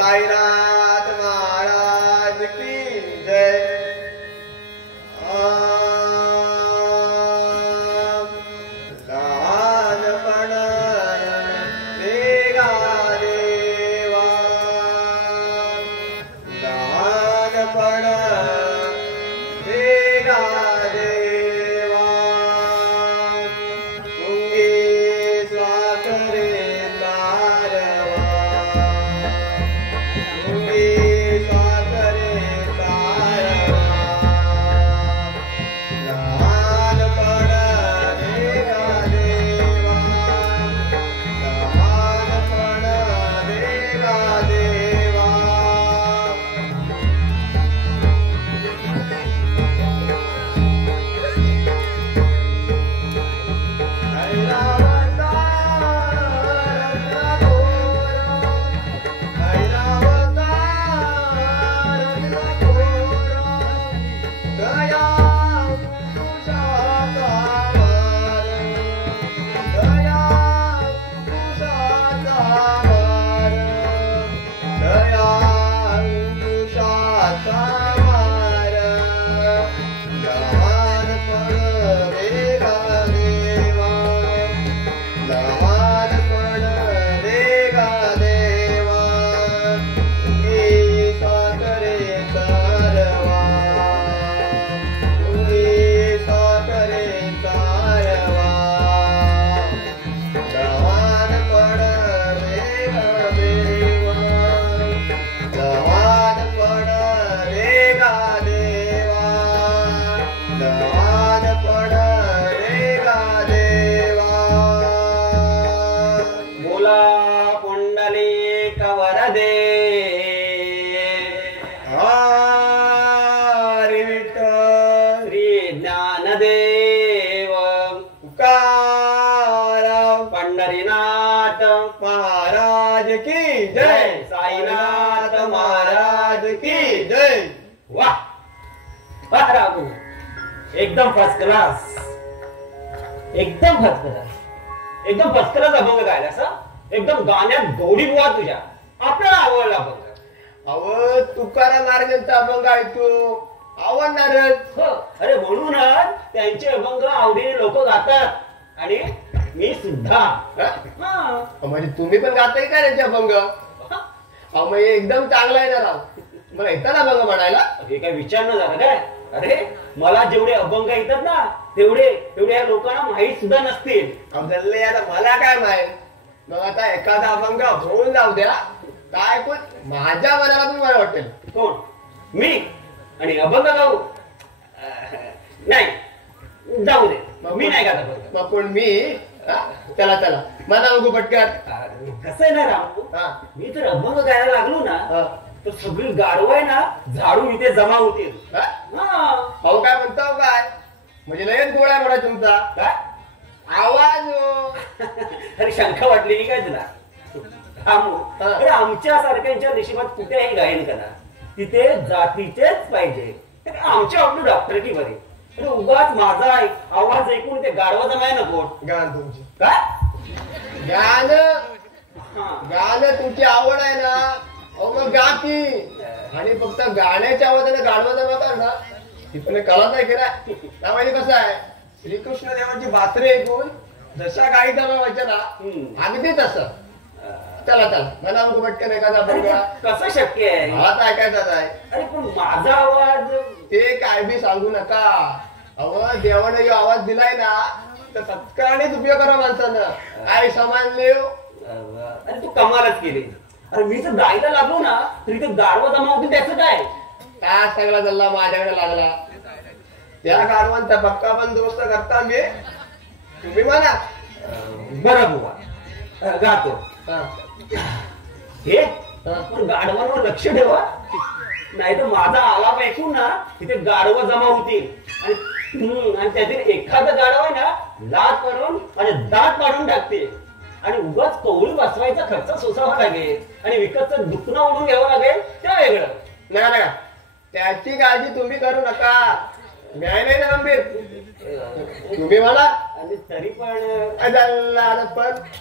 साईनाथ महाराज की जय। लहानपण वेगा देवा, लहानपण वेगा देवा, मुंगी स्वाकरे तारवा, मुंगी स्वाकरे तारवा, लहानपण वेगा देवा, लहानपण वेगा देवा। पंढरीनाथ महाराज की जय, साईनाथ महाराज की जय। वाह वाह राघू, एकदम फर्स्ट क्लास, एकदम फर्स्ट क्लास, एकदम फर्स्ट क्लास अभंग गायला असा, एकदम गाण्यात गोडी बुवा तुझ्या, आपल्याला आवडला अभंग. अव तुकाराम महाराजांचा अभंग आहे तो आवडणारच. हो, अरे म्हणूनच त्यांचे अभंग आवडीने लोक गातात आणि मी सुद्धा. म्हणजे तुम्ही पण गाताय का त्यांचे अभंग? मग एकदम चांगला आहे ना राव, मला येतात अभंग म्हणायला. हे काय विचार न झालं काय? अरे मला जेवढे अभंग येतात ना तेवढे या लोकांना माहीत सुद्धा नसतील. अफजलने आता मला काय माहित. मग आता एखादा अभंग होऊन जाऊ द्या, काय कोण माझ्या मनाला पण मला वाटेल. कोण? मी? आणि अभंग गाऊ? नाही, जाऊ दे, मी नाही गात अभंग. मग कोण मी? चला चला मला बघू पटकन. कसं आहे ना रामू, मी जर अभंग गायला लागलो ना तर सगळी गाढव आहे ना झाडू इथे जमा होतील. अहो काय म्हणता काय? म्हणजे लयच गोळा आहे म्हणा तुमचा काय आवाज. अरे शंका वाटली की काय तुला रामू? अरे आमच्या सारख्यांच्या नशिबात कुठेही गायन करा, तिथे जातीचेच पाहिजे. आमच्या आपली डॉक्टर की बरे. उगाच माझा आवाज ऐकून ते गाढवा जमाय नको. गाणं तुमची काय गाणं तुमची आवड आहे ना, अहो मग गा की. आणि फक्त गाण्याच्या आवाजाने गाढवा जमा कर ना, ती पण कलाच आहे की ना. म्हणजे कसं आहे, श्रीकृष्ण देवाची बासरी ऐकून जशा गाई जमावायच्या ना, अगदी तसं. चला चला मला मग पटकन एखादा बघा. कसं शक्य आहे? मला ऐकायचं आहे. अरे पण माझा आवाज ते काय बी सांगू नका. अहो देवाने जो आवाज दिलाय ना तर सत्कारानेच उपयोग करा माणसानं. काय समान लेव. अरे तू कमालच केली. अरे मी जर गायला लागलो ना तरी ते गाढवा जमा होती, त्याचं काय? काय सगळा जल्ला माझ्याकडे लागला. त्या गाढवांचा पक्का बंदोबस्त करता मी. तुम्ही म्हणा. बरं बुवा, गातो. हे पण गाढवांवर लक्ष ठेवा, नाही तर माझा आलाप ऐकून ना तिथे गाढवा जमा होतील आणि त्यातील एखादा गाढव आहे ना लात काढून आणि दात काढून टाकते आणि उगाच कवळी बसवायचा खर्च सोसावा लागेल आणि विकतचं दुखणं उडून घ्यावं लागेल, ते वेगळं. नका त्याची काळजी तुम्ही करू नका. न्याय नाही ना गंभीर. तुम्ही मला तरी पण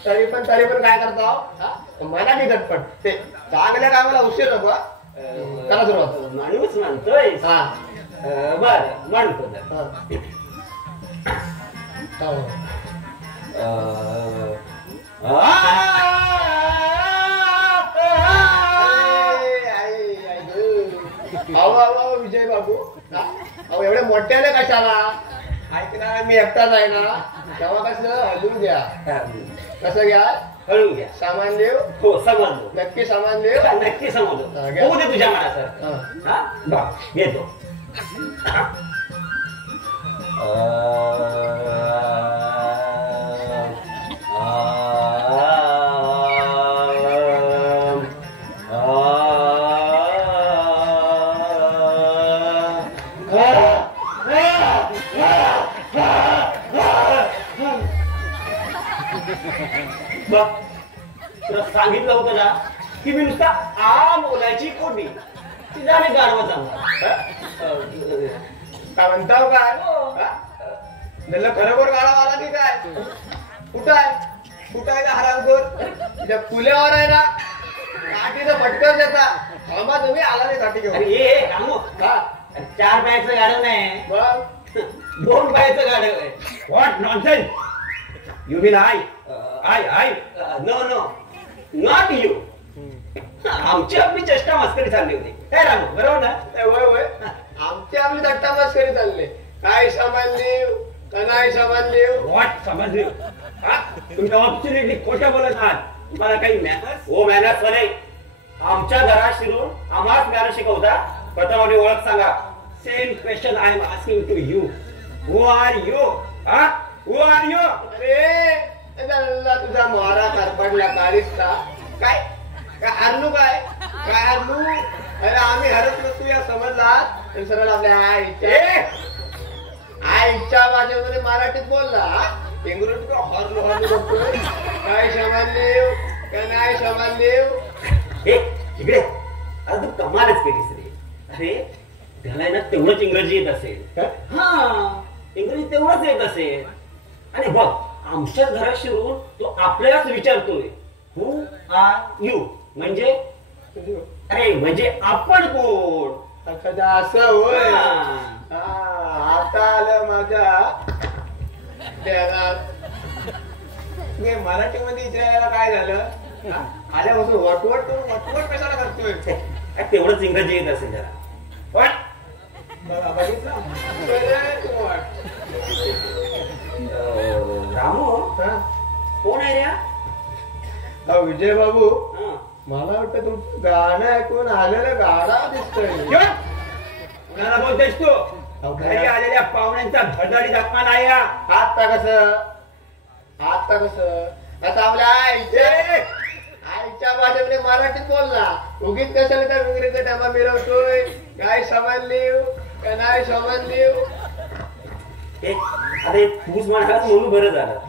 तरी पण काय करता मराठी झटपट ते चांगल्या कामाला उशीर नको करा सुरुवात. माणूस म्हणतोय हा बर म्हणतो विजय बाबू एवढे मोठ्याने कशाला ऐकणार मी एकटाच आहे ना तेव्हा कसं हलून घ्या. कसं घ्या हळून घ्या. सामान देऊ. हो समजलो. नक्की सामान देऊ. नक्की समजलो. होऊ दे तुझ्या मनासारखं. घेतो. तुला सांगितलं होतं ना की मी नुसता आ बोलायची कोणी तिला मी गाणं चांगला काय म्हणताव काय खरोखर गाडा आला की काय कुठं आहे ना हरामखोर त्या पुल्यावर आहे ना काठीचं फटकन देता थांबा तुम्ही आला नाही काठी घेऊन. ये रामू 4 पायाचं गाणं नाही मग 2 पायाचं गाणं आहे. What nonsense you mean I know not you. आमची आपली चेष्टा मस्करी चालली होती काय रामू बरोबर ना. वय आमची आपली दट्टा मस्करी चालली. काय सामान देऊ का नाही सामान देऊ. व्हॉट समजले तुम्ही ऑब्सोल्युटली खोटं बोलत आहात. तुम्हाला काही मॅनर्स नाही. आमच्या घरात शिरून आम्हाच मॅनर्स शिकवता. प्रथम आपली ओळख सांगा. Same question I am asking to you. Who are you. Who are you. अरे तुझा मोहरा करपडला काढीसता काय हरलू काय हरलू. अरे आम्ही हरत नसतो या समजला तर सरळ आपल्या आईच्या भाषेमध्ये मराठीत बोलला. इंग्रजीत हरलो बघतोय. काय सामान देऊ का नाही सामान देऊ. इकडे अरे तू कमालच केलीस रे. अरे त्याला ना तेवढंच इंग्रजी येत असेल. हा इंग्रजी तेवढंच येत असेल. आणि बघ आमच्या घरात शिरून तो आपल्यालाच विचारतोय हु आर यू म्हणजे अरे म्हणजे आपण कोण. असं होय. आता आलं माझ्या मराठीमध्ये विचारायला काय झालं आल्यापासून वटवट कशाला करतोय. तेवढंच इंग्रजी येत असेल जरा. रामू कोण आहे रे. विजय बाबू मला वाटतं तुमचं गाणं ऐकून आलेलं गाडा दिसतोय. कोणाला बोलतोयस तू. घरी आलेल्या पाहुण्यांचा धडधडी धक्का नाही. आता कसं आता आपल्या आईच्या भाषेमध्ये मराठीत बोलला. उगीच कशाला त्या विक्रीचा टामा मिरवतोय. काय सामान देऊ का नाही सामान देऊ. अरे तूच म्हणालास म्हणून बरं झालं.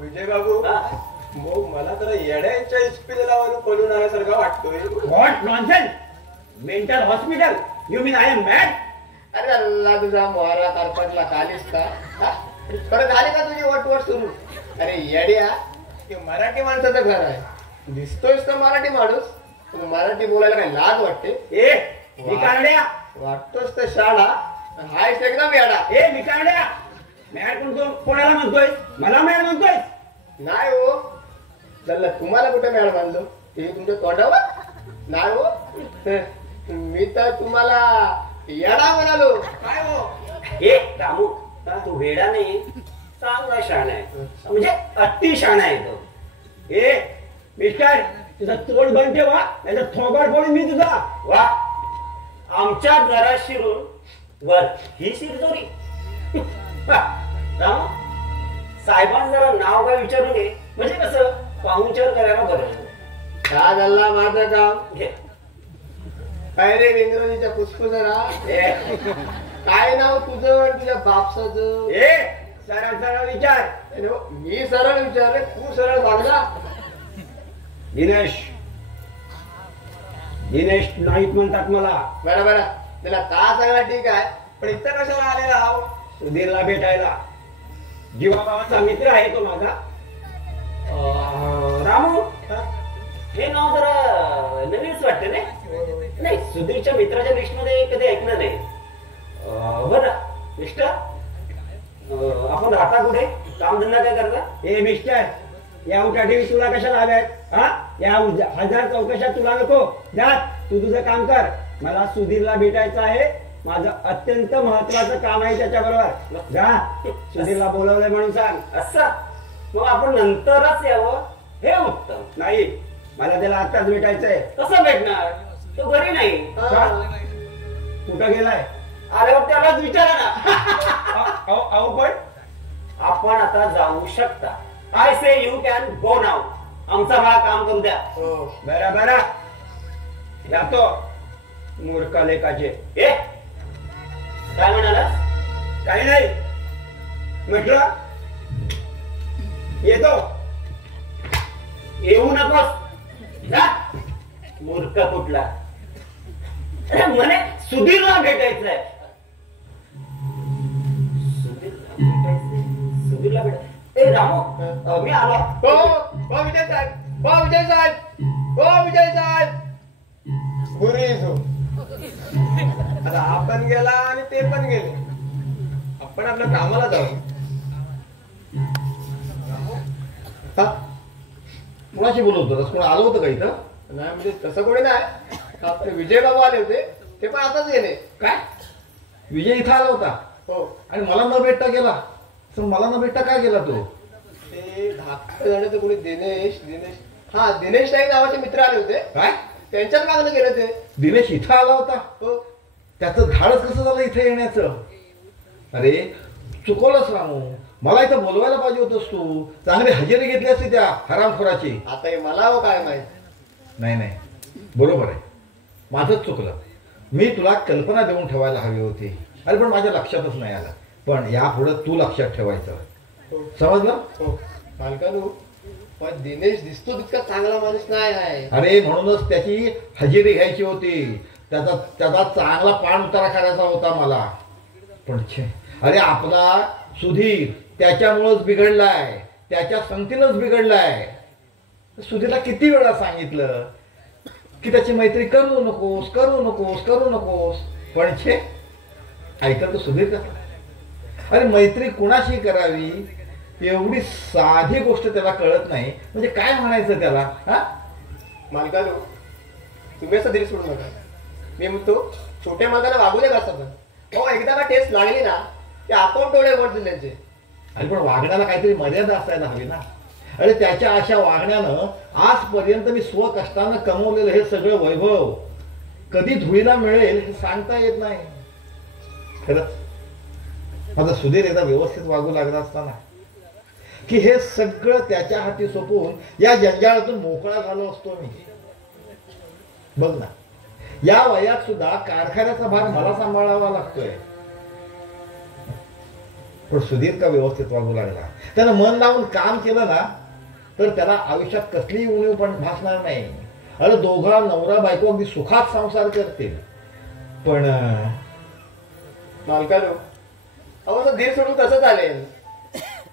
विजय बाबू मग मला तर येड्यांच्या इस्पितळावरून पळून आल्यासारखा वाटतोय. What nonsense. Mental hospital you mean I am mad. अरे अल्ला तुझा मोहरा कारपटला कालीस का परत आली का तुझी वटवट सुरू. अरे येड्या हे मराठी माणसाचं घर आहे. दिसतोयस तर मराठी माणूस मराठी बोलायला काही लाज वाटते. वाटतोस तर शाळा हायस एकदम येडा. मॅड म्हणतो कोणाला म्हणतोय. मला मॅड म्हणतोय. नाही हो चल तुम्हाला कुठे मॅड मानलो. ते तुमच्या तोंडावर नाही हो. मी तर तुम्हाला येडा म्हणालो. काय हो रामू तू वेडा नाही चांगला शाणा आहे म्हणजे अति शाणा आहे तो. मिस्टर तुझा तोंड बंद ठेवा त्याचा थोबाड फोडून मी तुझा. वा आमच्या घरात शिरून वर ही शिरजोरी. रामू साहेबांना जरा नाव काय विचारू दे म्हणजे कसं पाहुणचार करायला बरं. का झाला माझं काम काय रे इंग्रजीच्या पुष्पजरा. काय नाव तुझं तुझ्या बापसाचं. सरळ सरळ विचार. मी सरळ विचार तू सरळ मागला. दिनेश नाईक म्हणतात मला. बरं त्याला का सगळा ठीक आहे पण इथं कशाला आलेला. सुधीरला भेटायला. जीवाभावाचा मित्र आहे तो माझा. रामू, हे नाव जरा नवीनच वाटतं नाही? नाही, सुधीरच्या मित्राच्या लिस्ट मध्ये कधी ऐकलं नाही. हो ना मिस्टर, आपण राहता कुठे, कामधंदा काय करता? ए मिस्टर, या उठाठी तुला कशाला हव्यात? हा, या हजार चौकशा तुला नको. जा, तू तुझं काम कर. मला सुधीरला भेटायचं आहे. माझं अत्यंत महत्वाचं काम आहे त्याच्याबरोबर. जा, सुधीरला बोलवलंय म्हणून सांग. असं मग आपण नंतरच यावं हे उत्तम. नाही, मला त्याला आत्ताच भेटायचंय. कसं भेटणार? तो घरी नाही. कुठं गेलाय? आल्यावर त्यालाच विचारा ना. अहो पण आपण आता जाऊ शकता. I say you can go now. आमचा मला काम करू द्या. बरा बरा, जातो. मूर्ख लेकाचे. ए, काय म्हणाला? काही नाही म्हटलं, येतो. येऊ नकोस, जा. मूर्ख कुठला. अरे म्हणे सुधीरला भेटायचंय. सुधीरला भेटायचं. ए रामू, मी आलो. हो विजय साहेब, हो विजय साहेब, हो विजय साहेब. आता आपण गेला आणि ते पण गेले. आपण आपल्या कामाला जाऊ. कुणाशी बोलवतो? कोण आलं होतं का इथं? नाही म्हणजे तसं कोणी नाही. आपले विजय बाबू आले होते, ते पण आताच गेले. काय विजय इथं आला होता हो, आणि मला न भेटता गेला? तर मला न भेटता काय गेला तो? ते धाकटे जण कोणी दिनेश हा दिनेश नाईक नावाचे मित्र आले होते. काय त्यांच्याच मागणं गेले ते. दिनेश इथं आला होता? हो, त्याचं धाडस कसं झालं इथे येण्याचं? अरे चुकवलंच रामू, मला इथं बोलवायला पाहिजे होतस तू. चांगली हजेरी घेतली असती त्या हरामखोराची. आता हे मला हो काय माहित. नाही, बरोबर आहे, माझंच चुकलं. मी तुला कल्पना देऊन ठेवायला हवी होती. अरे पण माझ्या लक्षातच नाही आलं. पण यापुढे तू लक्षात ठेवायचं, समजलं? हो मालकानू, पण दिनेश दिसतो तितका चांगला माणूस नाही आहे. अरे म्हणूनच त्याची हजेरी घ्यायची होती. त्याचा चांगला पाण उतारा करायचा होता मला. पण अरे आपला सुधीर त्याच्यामुळेच बिघडलाय, त्याच्या संगतीनंच बिघडलाय. सुधीरला किती वेळा सांगितलं की त्याची मैत्री करू नकोस. पण ऐकलं तर सुधीर का? अरे मैत्री कुणाशी करावी एवढी साधी गोष्ट त्याला कळत नाही. म्हणजे काय म्हणायचं त्याला? हा मालकानू, तुम्ही असं दिली सोडू नका. मी म्हणतो छोट्या मालकाला वागू दे कसं पण. हो, एकदा का टेस्ट लागली ना ते आपण डोळे वर दिल्याचे. अरे पण वागण्याला काहीतरी मर्यादा असायला हवी ना. अरे त्याच्या अशा वागण्यानं आजपर्यंत मी स्वकष्टानं कमवलेलं हे सगळं वैभव कधी धुळीला मिळेल हे सांगता येत नाही. खरंच माझा सुधीर एकदा व्यवस्थित वागू लागला असताना की हे सगळं त्याच्या हाती सोपवून या जंजाळातून मोकळा झालो असतो मी. बघ ना, या वयात सुद्धा कारखान्याचा भार मला सांभाळावा लागतोय. पण सुधीर का व्यवस्थित वागू लागला. त्यानं मन लावून काम केलं ना तर त्याला आयुष्यात कसलीही उणीव पण भासणार नाही. अरे दोघा नवरा बायको अगदी सुखात संसार करतील. पण मालकानू, अहो असं धीर सोडून कसं चालेल?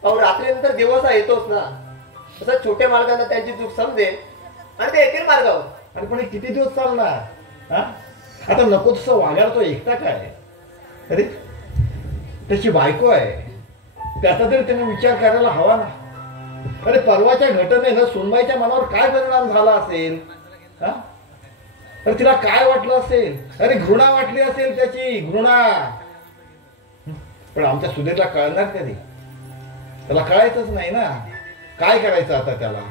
अहो रात्रीनंतर दिवस येतोच ना. तसं छोट्या मालकांना त्यांची चूक समजेल आणि ते येतील मार्गावर. अरे पण हे किती दिवस चालणार? हा, आता नको तसं वागायला तो एकटा काय? अरे त्याची बायको आहे, त्याचा तरी त्याने विचार करायला हवा ना. अरे परवाच्या घटनेनं सोनबाईच्या मनावर काय परिणाम झाला असेल? हा, अरे तिला काय वाटलं असेल? अरे घृणा वाटली असेल, त्याची घृणा. पण आमच्या सुधीरला कळणार कधी? त्याला कळायचंच नाही ना. काय करायचं आता त्याला?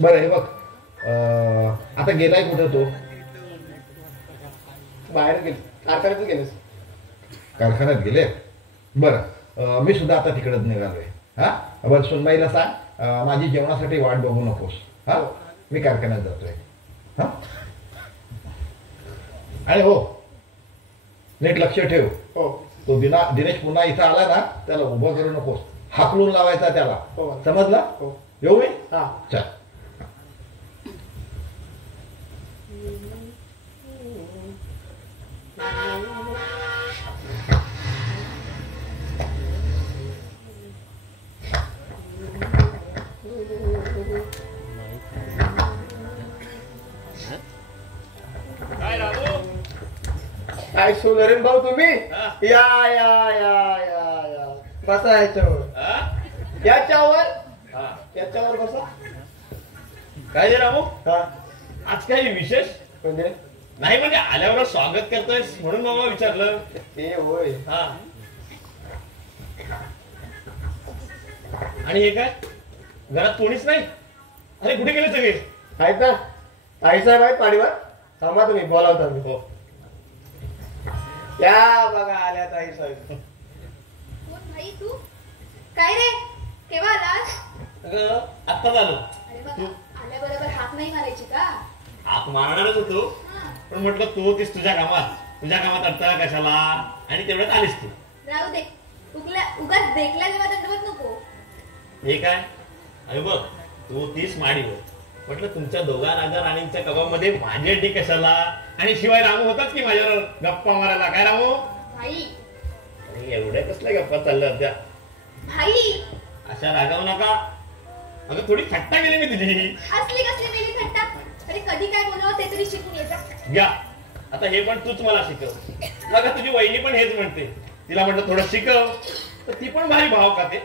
बरं हे बघ, आता गेलाय कुठे तो? बाहेर गेले, कारखान्यातून गेलेस. कारखान्यात गेले? बरं, मी सुद्धा आता तिकडेच निघालोय. हा बरं, सुनबाईला सांग माझी जेवणासाठी वाट बघू नकोस. हा, मी कारखान्यात जातोय. हा, आणि हो नीट लक्ष ठेव. हो तो दिनेश पुन्हा इथं आला ना त्याला उभं करू नकोस, हाकलून लावायचा त्याला. हो. समजला? हो. येऊ मी? हा. चल. काय रामू? काय सोनरेन भाऊ तुम्ही हा. या या या या या बसा याच्यावर हा? याच्यावर हा. याच्यावर बसा. काय रे रामू? हा आज काही विशेष म्हणजे नाही, म्हणजे आल्यावर स्वागत करतोय म्हणून मला विचारलं. ते होय. हा. आणि हे काय घरात कोणीच नाही? अरे कुठे गेले सगळे? आहेत ना आईसाहेब आहेत पाडीवर. थांबा तुम्ही बोलावता मी. हो. या बघा आल्यात आईसाहेब. कोण भाई तू? काय रे केव्हा आलास? अगं आत्ता झालो. अरे बाबा आल्याबरोबर हाक नाही मारायची का? आत मारणारच होतो, हा. पण म्हटलं तू होतीस तुझ्या कामात अडथळा कशाला, आणि तेवढ्यात आलीस तू. राहू दे. उगाच देखल्या जेव्हा दंडवत नको. हे काय? अरे बघ तू तीस माडीवर, म्हटलं तुमच्या दोघा राजा राणींच्या कबामध्ये माझी अड्डी कशाला, आणि शिवाय रामू होताच की माझ्यावर गप्पा मारायला. काय रामू? भाई आणि एवढ्या कसल्या गप्पा चालल्या होत्या? भाई अशा रागावू नका. अगं थोडी थट्टा केली मी तुझी. असली कसली मेली थट्टा. अरे कधी काय बोलावं ते तरी शिकून येतं. घ्या आता हे पण तूच मला शिकव. बघा तुझी वहिनी पण हेच म्हणते. तिला म्हटलं थोडं शिकव, तर ती पण भारी भाव खाते.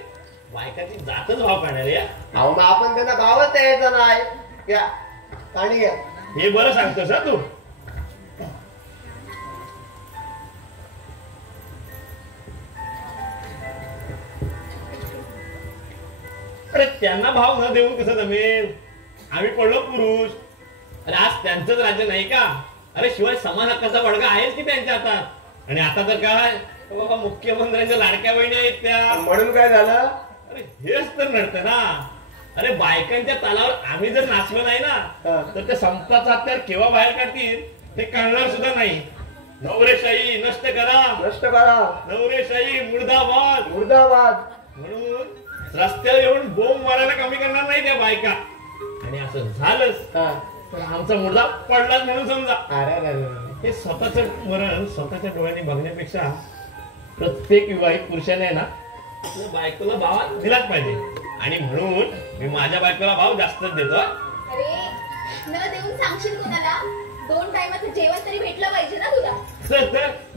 बायकाची जातच भाव खाणार या. अहो मग आपण त्यांना भावच द्यायचं नाही. घ्या पाणी घ्या. हे बरं सांगतोस हा तू. अरे त्यांना भाव न देऊन कसं जमेल? आम्ही पडलो पुरुष. अरे आज त्यांचंच राज्य नाही का? अरे शिवाय समान हक्काचा बडगा आहेच की त्यांच्या हातात. आणि आता तर काय बाबा मुख्यमंत्र्यांच्या लाडक्या बहिणी आहेत त्या. म्हणून काय झालं? अरे हेच तर नडतं ना. अरे बायकांच्या तालावर आम्ही जर नाचलो नाही ना, हा. तर ते संपताचा हत्यार केव्हा बाहेर काढतील ते कळणार सुद्धा नाही. नवरेशाही नष्ट करा, नष्ट करा. नवरेशाही मुर्दाबाद. मुर्दाबाद. म्हणून रस्त्यावर येऊन बोंब मारायला कमी करणार नाही त्या बायका. आणि असं झालंच हा. तर आमचा मुर्दा पडलाच म्हणून समजा. अरे अरे अरे. हे स्वतःच मरण स्वतःच्या डोळ्यांनी बघण्यापेक्षा प्रत्येक विवाहित पुरुषाने ना आपल्या बायकोला भाव दिलाच पाहिजे. आणि म्हणून मी माझ्या बायकोला भाव जास्तच देतो. अरे न देऊन सांगशील कोणाला? 2 टायमाचं जेवण तरी भेटलं पाहिजे ना तुला.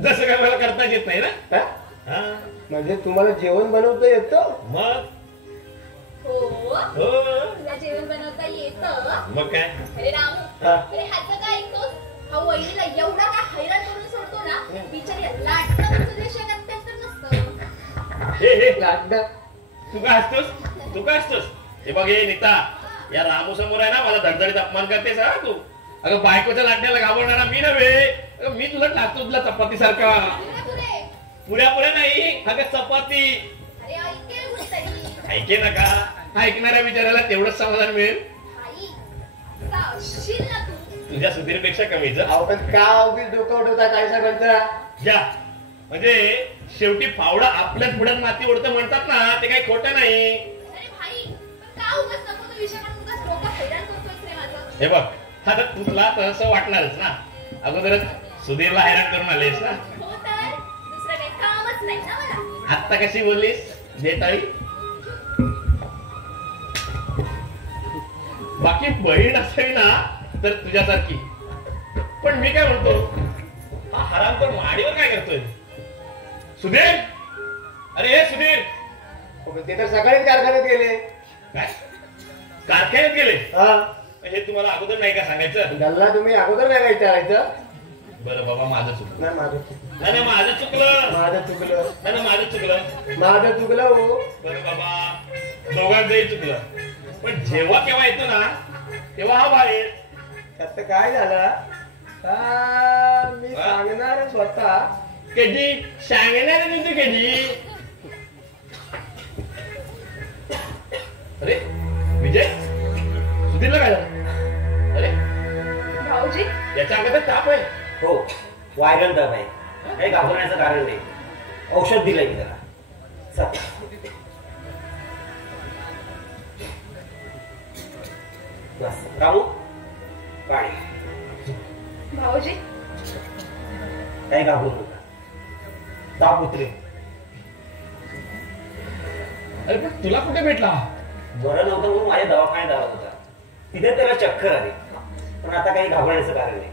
जसं काय मला करता येत नाही ना. हा? हा, म्हणजे तुम्हाला जेवण बनवता येतं? मग हो हो तुला जेवण बनवता येतं? मग काय. अरे रामू हा. अरे ह्याचं काय ऐकतोस? हा वहिनीला एवढा का हैराण करून सोडतो ना. बिचारी लाटणं तुझ्या शेतात तेच तर नसतं. हे लाटणं. तू काय असतोस? हे बघ हे नीता, या रामू समोर आहे ना मला धडधडीत अपमान करतेस हा तू. अगं बायकोच्या लाटण्याला घाबरणारा मी नव्हे. अगं मी तुला टाकतो तुला चपाती सारखा. पुऱ्या नाही अगं चपाती. अरे ऐकेल कुठतरी. ऐके नका. ऐकणाऱ्या विचारायला तेवढंच समाधान मिळेल. भाई सावशील ना तू. तुझ्या सुधीरपेक्षा कमीच. अहो पण का उगीच डोकं उठवतात आईसाहेबांचा? घ्या म्हणजे शेवटी फावडा आपल्याच पुढ्यात माती ओढतं म्हणतात ना, ते काही खोटं नाही. अरे भाई पण का उगाच नको तो विषय काढून उगाच डोकं हैराण करतोयस रे माझं. हे बघ आता तुला तसं वाटणारच ना. अगोदरच सुधीरला हैराण करून आलेस ना. हो तर दुसरं काही कामच नाही ना मला. आत्ता कशी बोललीस देताळी. बाकी बहीण असेल ना तर तुझ्यासारखी. पण मी काय म्हणतो, हा हराम तर माडीवर काय करतोय? सुधीर, अरे हे सुधीर. हो, पण ते तर सकाळीच कारखान्यात गेले. काय कारखान्यात गेले? हा. हे तुम्हाला अगोदर नाही का सांगायचं? गल्ला तुम्ही अगोदर नाही काय विचारायचं? बरं बाबा माझं चुकलं. नाही माझं चुकलं. नाही माझं चुकलं. माझं चुकलं. नाही माझं चुकलं. माझं चुकलं हो. बरं बाबा दोघांचंही चुकलं. पण जेव्हा केव्हा येतो ना तेव्हा हा बाहेर. त्यात काय झालं? मी सांगणार स्वतः. कधी सांगणार तुझं कधी? अरे विजय, सुधीरला काय झालं? अरे भाऊजी याच्या अंगात ताप आहे. हो व्हायरल ताप आहे. काही घाबरण्याचं कारण नाही. औषध दिलंय मी त्याला. चल. बस रामू पाणी. भाऊजी काही घाबरू नका. ताप उतरे. अरे पण तुला कुठे भेटला? बरं नव्हतं म्हणून माझ्या दवाखान्यात आला होता. तिथे त्याला चक्कर आली. पण पण आता काही घाबरण्याचं कारण नाही.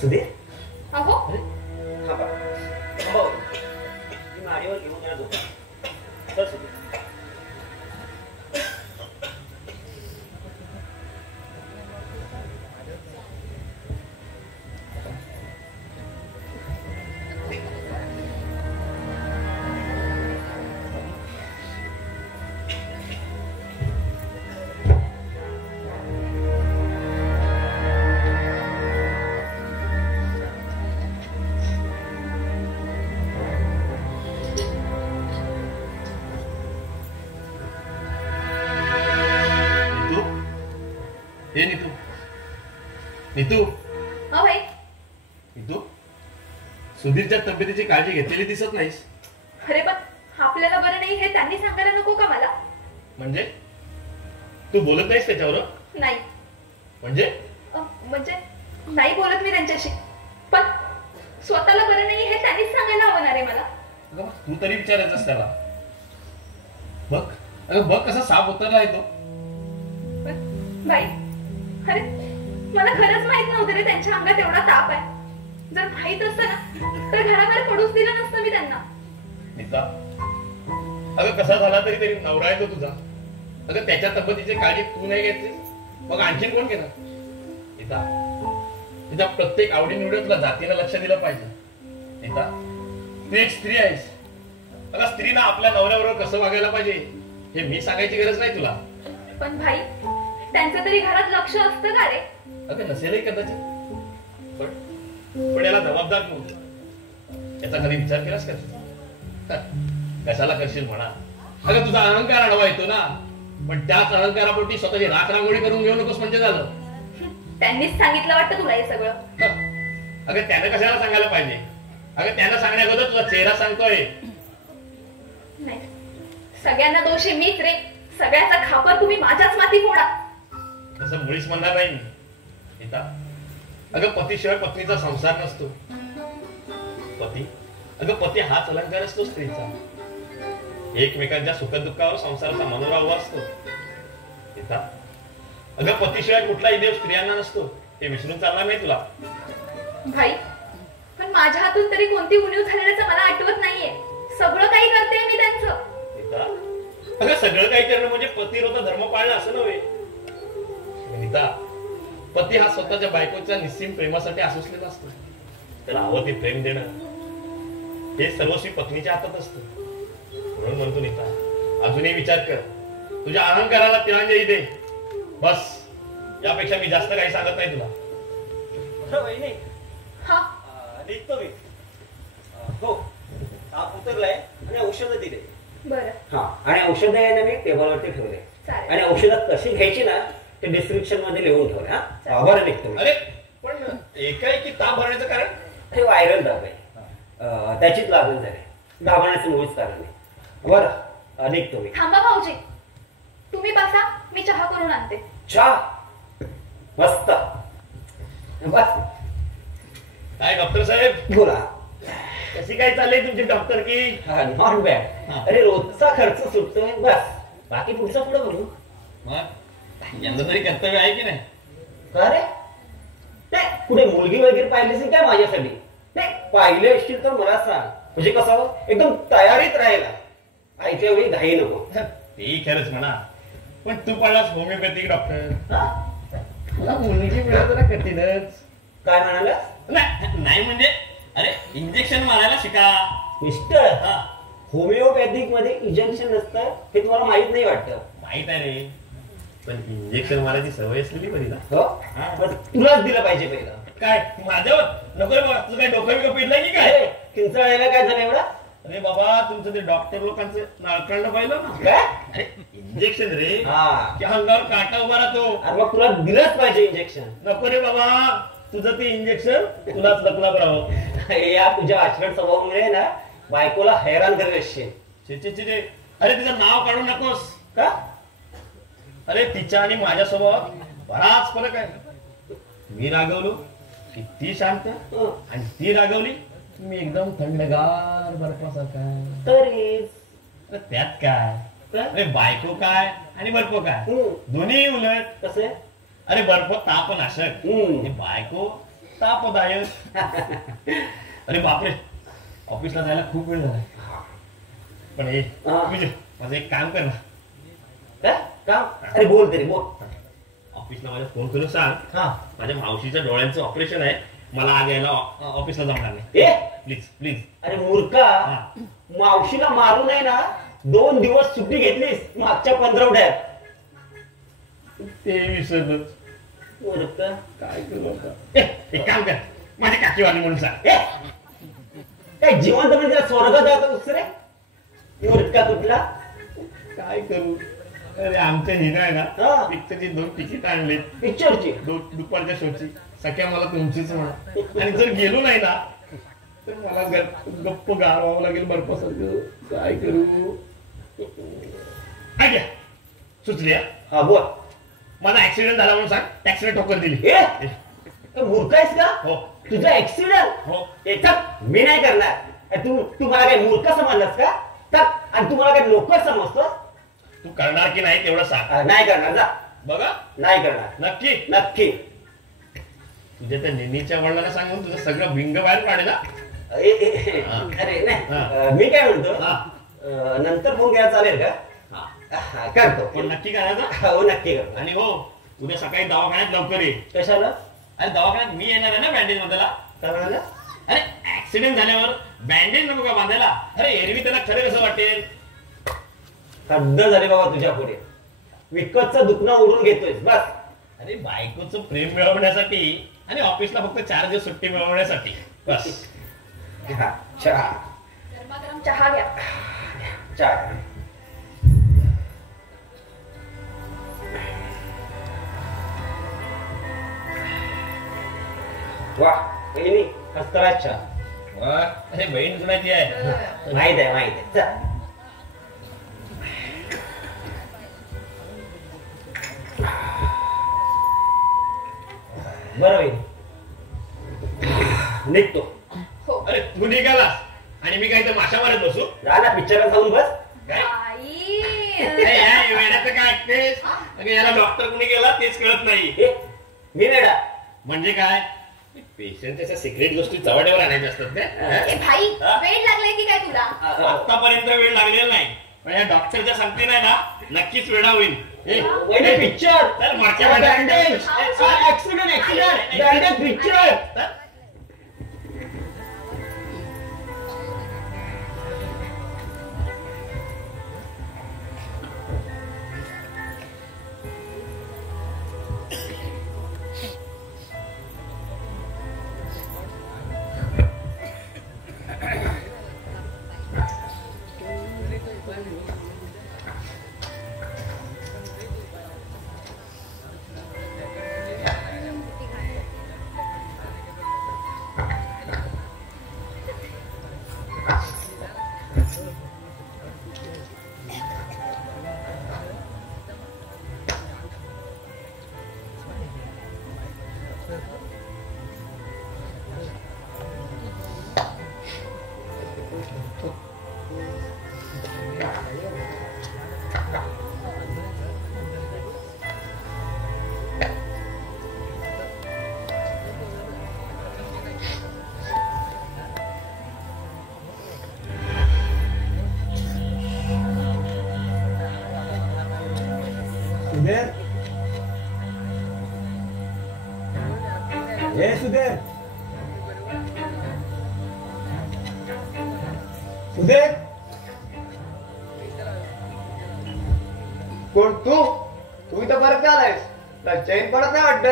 सुधीर अहो हा बघ हो मी माडीवर घेऊन येणार होतो. चल सुधीर. हे नीतू नीतू हा भाई. नीतू सुधीरच्या तब्येतीची काळजी घेतलेली दिसत नाहीस. अरे पण आपल्याला बरं नाही हे त्यांनी सांगायला नको का मला? म्हणजे तू बोलत नाहीस त्याच्यावर? नाही म्हणजे म्हणजे नाही बोलत मी त्यांच्याशी, पण स्वतःला बरं नाही हे त्यांनीच सांगायला हवं ना रे मला. अगं, तू तरी विचारायचंस त्याला. बघ अगं बघ कसा साप उतरला आहे तो. पण बाई, अरे मला खरंच माहित नव्हतं रे त्यांच्या अंगात एवढा ताप आहे. जर माहित असतं ना तर घराबाहेर पडूच दिलं नसतं मी त्यांना. नीता अगं कसा झाला तरी नवरा आहे तो तुझा. अगं त्याच्या तब्येतीची काळजी तू नाही घेतली मग आणखीन कोण घेणार? नीता तुझ्या प्रत्येक आवडीनिवडीत तुला जातीला लक्ष दिलं पाहिजे. नीता तू एक स्त्री आहेस. अगं स्त्रीला आपल्या नवऱ्याबरोबर कसं वागायला पाहिजे हे मी सांगायची गरज नाही तुला. पण भाई त्यांचं तरी घरात लक्ष असतं का रे? अगं नसेलही कदाचित पण याला जबाबदार कोण याचा कधी विचार केलास का? कशाला करशील म्हणा. अगं तुझा अहंकार आडवा येतो ना, पण त्याच अहंकारापोटी स्वतःची राख रांगोळी करून घेऊ नकोस म्हणजे झालं. त्यांनीच सांगितलं वाटतं तुला हे सगळं. अगं त्यानं कशाला सांगायला पाहिजे? अगं त्यानं सांगण्याबद्दल तुझा चेहरा सांगतोय. नाही, सगळ्यांना दोषी मीच रे. सगळ्याचा खापर तुम्ही माझ्याच माती फोडा. तसं मुळीच म्हणणार नाही नीता. अगं पतीशिवाय पत्नीचा संसार नसतो. पती हाच अलंकार असतो स्त्रीचा. एकमेकांच्या सुखदुःखावर संसाराचा मनोरा उभा असतो. नीता अगं पतीशिवाय कुठलाही देव स्त्रियांना नसतो हे विसरून चालणार नाही तुला. भाई पण माझ्या हातून तरी कोणती उणीव झालेल्याचं मला आठवत नाहीये. सगळं काही करते मी त्यांचं. नीता अगं सगळं काही करणं म्हणजे पतिव्रता धर्म पाळणं असं नव्हे. नीता पती हा स्वतःच्या बायकोच्या निस्सीम प्रेमासाठी आसुसलेला असतो. त्याला हवं ते प्रेम देणं हे सर्वस्वी पत्नीच्या हातात असतं. म्हणून म्हणतो नीता अजूनही विचार कर. तुझ्या अहंकाराला तिलांजली दे. बस यापेक्षा मी जास्त काही सांगत नाही तुला. वहिनी हा निघतो मी. हो ताप उतरलाय आणि औषधं दिले. बरं हा आणि औषधं आहे ना मी टेबलवरती ठेवले. चालेल. आणि औषधं कशी घ्यायची ना ते डिस्क्रिप्शन मध्ये लिहून ठेवले. हा बरं निघतो मी. अरे पण एकाएकी ताप भरण्याचं कारण? हे व्हायरल दाब आहे. त्याचीच लागण झाली. घाबरण्याचं मुळीच कारण नाही. बरं निघतो मी. थांबा भाऊजी, तुम्ही बसा, मी चहा करून आणते. चहा मस्त. बस काय डॉक्टर साहेब बोला. कशी काय चालली तुमची डॉक्टर की? Not bad. अरे रोजचा खर्च सुटतोय बस. बाकी पुढचा पुढे बघू. मग यंदा तरी कर्तव्य आहे की नाही? अरे नाही कुठे मुलगी वगैरे पाहिलीस काय माझ्यासाठी? नाही पाहिले असतील तर मला सांग. म्हणजे कसं एकदम तयारीत राहायला. आयत्या वेळी घाई नको. ते खरंच म्हणा. पण तू पडलास होमिओपॅथिक डॉक्टर. हा? मला मुलगी मिळत जरा कठीणच. काय म्हणाला? नाही म्हणजे अरे इंजेक्शन मारायला शिका. मिस्टर हा होमिओपॅथिक मध्ये इंजेक्शन नसतं हे तुम्हाला माहित नाही वाटतं? माहित आहे रे, पण इंजेक्शन मारायची सवय असलेली बरी ना. हो पण तुलाच दिलं पाहिजे पहिलं. काय माझ्यावर नको रे बाबा. तुझं काय डोकं बिकं पिडलंय की काय? अरे किंचाळायला काय झालं एवढा? अरे बाबा तुमचं ते डॉक्टर लोकांचं नाळकंड पाहिलं ना. काय? अरे इंजेक्शन रे हा की अंगावर काटा उभा राहतो. अरे मग तुला दिलंच पाहिजे इंजेक्शन. नको रे बाबा तुझं ते इंजेक्शन तुलाच लकलाप राहावं. या तुझ्या आचरण स्वभावामुळे ना बायकोला हैराण करत असशील. चे अरे तिचं नाव काढू नकोस. का? अरे तिच्या आणि माझ्या स्वभावात बराच फरक आहे. मी रागवलो की ती शांत आणि ती रागवली मी एकदम थंडगार बर्फासारखा. तरीच त्यात काय अरे बायको काय आणि बर्फ काय दोन्ही उलट. कसे? अरे बर्फ तापनाशक आणि बायको तापदायक. अरे बापरे, ऑफिसला जायला खूप वेळ झाला. पण हे माझं एक काम कर ना. काय काम? अरे बोल तरी बोल. ऑफिसला माझ्या फोन करून सांग माझ्या मावशीच्या डोळ्यांचं ऑपरेशन आहे, मला आज यायला ऑफिसला जमणार नाही. Please please. अरे मूर्खा, मावशीला मारू नये ना. 2 दिवस सुट्टी घेतलीस मागच्या 15 ते विसरलंच. मूर्ख काय करू आता? एक काम कर, माझी काकीवाली म्हणून सांग. काय जिवंत म्हणजे तिला स्वर्गात जातो दुसरे? मूर्खा कुठला? काय करू? अरे आमच्या हिनं आहे ना पिक्चरची 2 तिकीट आणली. पिक्चरची? दुपारच्या शोची. सख्या मला तुमचीच म्हणा. आणि जर गेलो नाही ना तर मला गप्प गारवावं लागेल बर्फासारखं. काय करू? काय सुचली? हा बोल. माझा ऍक्सिडेंट झाला म्हणून सांग, टॅक्सीने ठोकर दिली. मूर्ख आहेस का? हो. तुझा ऍक्सिडेंट? हो. मी नाही करणार. तू मला काय मूर्ख समजलास का? आणि तू मला काय लोकर समजतोस? तू करणार की नाही तेवढं सांग. नाही करणार. जा बघा. नाही करणार. नक्की? नक्की. तुझ्या त्या नेनीच्या वडिलांना सांगून तुझं सगळं भिंग बाहेर काढेल. अरे नाही, मी काय म्हणतो, नंतर फोन घ्यायला चालेल का? करतो. पण नक्की करायचं? हो नक्की करतो. आणि हो, उद्या सकाळी दवाखान्यात लवकर ये. कशाला? अरे दवाखान्यात मी येणार आहे ना बँडेज बदलायला. काय म्हणाला? अरे ऍक्सिडेंट झाल्यावर बँडेज नको का बांधायला? अरे एरवी त्याला खरं कसं वाटेल? हद्द झाली बाबा तुझ्या पुढे. विकतचं दुखणं ओढून घेतोयस बस. अरे बायकोचं प्रेम मिळवण्यासाठी आणि ऑफिसला फक्त 4 दिवस सुट्टी मिळवण्यासाठी बस. चहा. गरमागरम चहा घ्या. चहा. वा बहिणी हस्तराज चहा. अरे बहीण कुणाची आहे? माहित आहे माहित आहे. चल. बरं बहिणी निघतो. हो. अरे तू निघालास आणि मी काही तर माशा मारत बसू? राहा पिक्चर जाऊन बस. काय आई. वेड्याचं काय ऐकतेस? याला डॉक्टर कुणी गेला तेच कळत नाही. मी वेडा म्हणजे काय? पेशंटच्या सिक्रेट गोष्टी चव्हाट्यावर आणायच्या असतात ए भाई, वेळ लागलाय की काय तुला? आतापर्यंत वेळ लागलेला नाही, पण या डॉक्टरच्या सांगते नाही ना नक्कीच वेळा होईल. पिक्चर तर मागच्या bandage accident bandage picture. Sudhir, हे सुधीर, सुधीर, कोण तू? तू इथं परत का आलायस? चैन पडत नाही वाटत?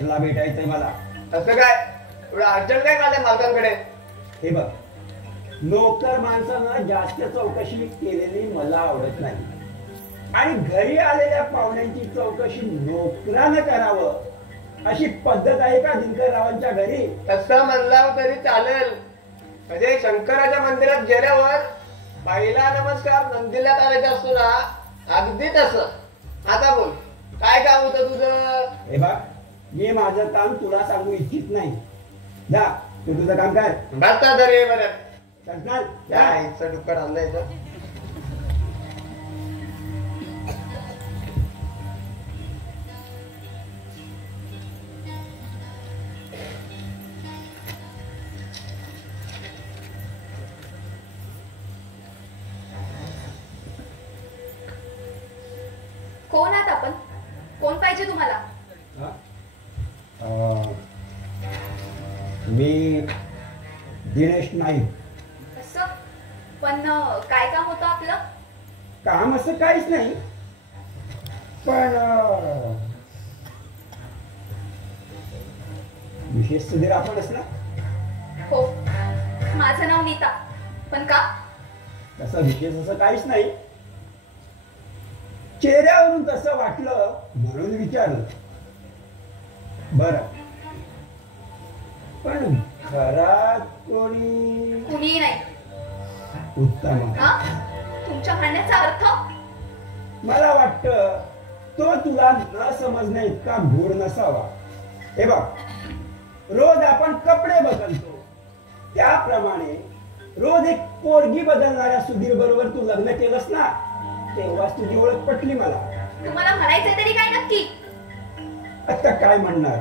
तुला भेटायचंय मला. असं काय एवढं अर्जंट काय काढलंय मालकांकडे? हे बघ, नोकर माणसानं जास्त चौकशी केलेली मला आवडत नाही आणि घरी आलेल्या पाहुण्यांची चौकशी नोकरानं करावं अशी पद्धत आहे का दिनकररावांच्या घरी? तसं म्हणला तरी चालेल. म्हणजे शंकराच्या मंदिरात गेल्यावर पहिला नमस्कार नंदीला करायचा असतो ना, अगदी तसं. आता बोल, काय काम होतं तुझं? हे बघ, मी माझं काम तुला सांगू इच्छित नाही. जा, तू तुझं काम कर. बसता तरी बरं चल, या इथचं डुक्कर आणलंय. कोण पाहिजे तुम्हाला? हा? मी दिनेश नाईक. असं? पण काय काम होतं आपलं? काम असं काहीच नाही, पण विशेष सुधीर आपणच ना. हो, माझं नाव नीता. पण का? तसं विशेष असं काहीच नाही, चेहऱ्यावरून तसं वाटलं म्हणून विचारलं. बरं, पण घरात कोणी? कुणीही नाही. उत्तम. हा? तुमच्या म्हणण्याचा अर्थ? मला वाटतं तो तुला न समजण्या इतका गूढ नसावा. हे बघ, रोज आपण कपडे बदलतो, त्याप्रमाणे रोज एक पोरगी बदलणाऱ्या सुधीर बरोबर तू लग्न केलंस ना, तेव्हाच तुझी ओळख पटली मला. तुम्हाला म्हणायचंय तरी काय नक्की? आता काय म्हणणार,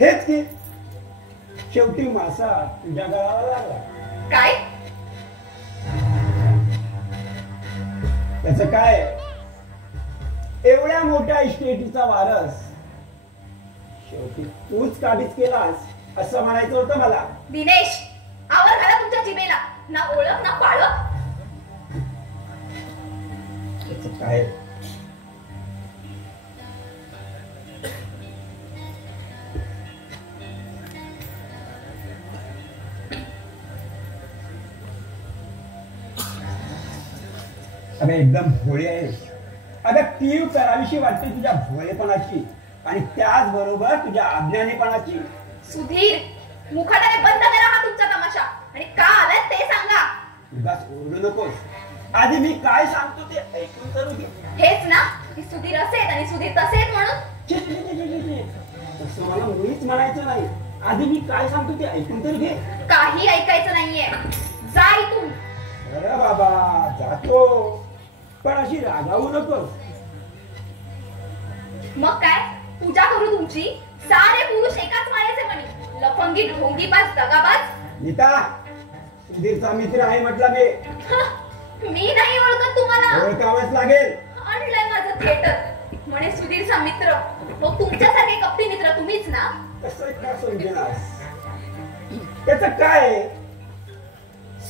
हेच की शेवटी मासा तुझ्या गळाला लागला. काय? त्याच काय, एवढ्या मोठ्या इस्टेटीचा वारस शेवटी तूच काबीज केलास असं म्हणायचं होतं मला. दिनेश, आवर घाला तुमच्या जिभेला. ना ओळख ना पाळख. त्याच काय, अगं एकदम भोळी आहेस. अगं कीव करावीशी वाटते तुझ्या भोळेपणाची आणि त्याचबरोबर तुझ्या अज्ञानीपणाची. सुधीर, मुखाटाने बंद करा हा तुमचा तमाशा आणि का आलाय ते सांगा. उगाच ओरडू नकोस. आधी मी काय सांगतो ते ऐकून करू घे. हेच ना की सुधीर असेल आणि सुधीर तसेच म्हणून? छे, छे, छे, छे, छे, छे. तसं मला मुळीच म्हणायचं नाही. आधी मी काय सांगतो ते ऐकून तर घे. काही ऐकायचं नाहीये. जा इथून. अरे बाबा, जातो, पण अशी रागावू नकोस. मग काय, पूजा करू तुमची? सारे पुरुष एकाच माळेचे म्हणी. लफंगी, ढोंगीबाज, दगाबाज. नीता, सुधीरचा मित्र आहे म्हटलं मी. मी नाही ओळखत तुम्हाला. ओळखावंच लागेल. आणलंय माझं थिएटर. म्हणे सुधीरचा मित्र. मग तुमच्यासारखे कपटी मित्र तुम्हीच ना? कसं का समजेनास? त्याच काय,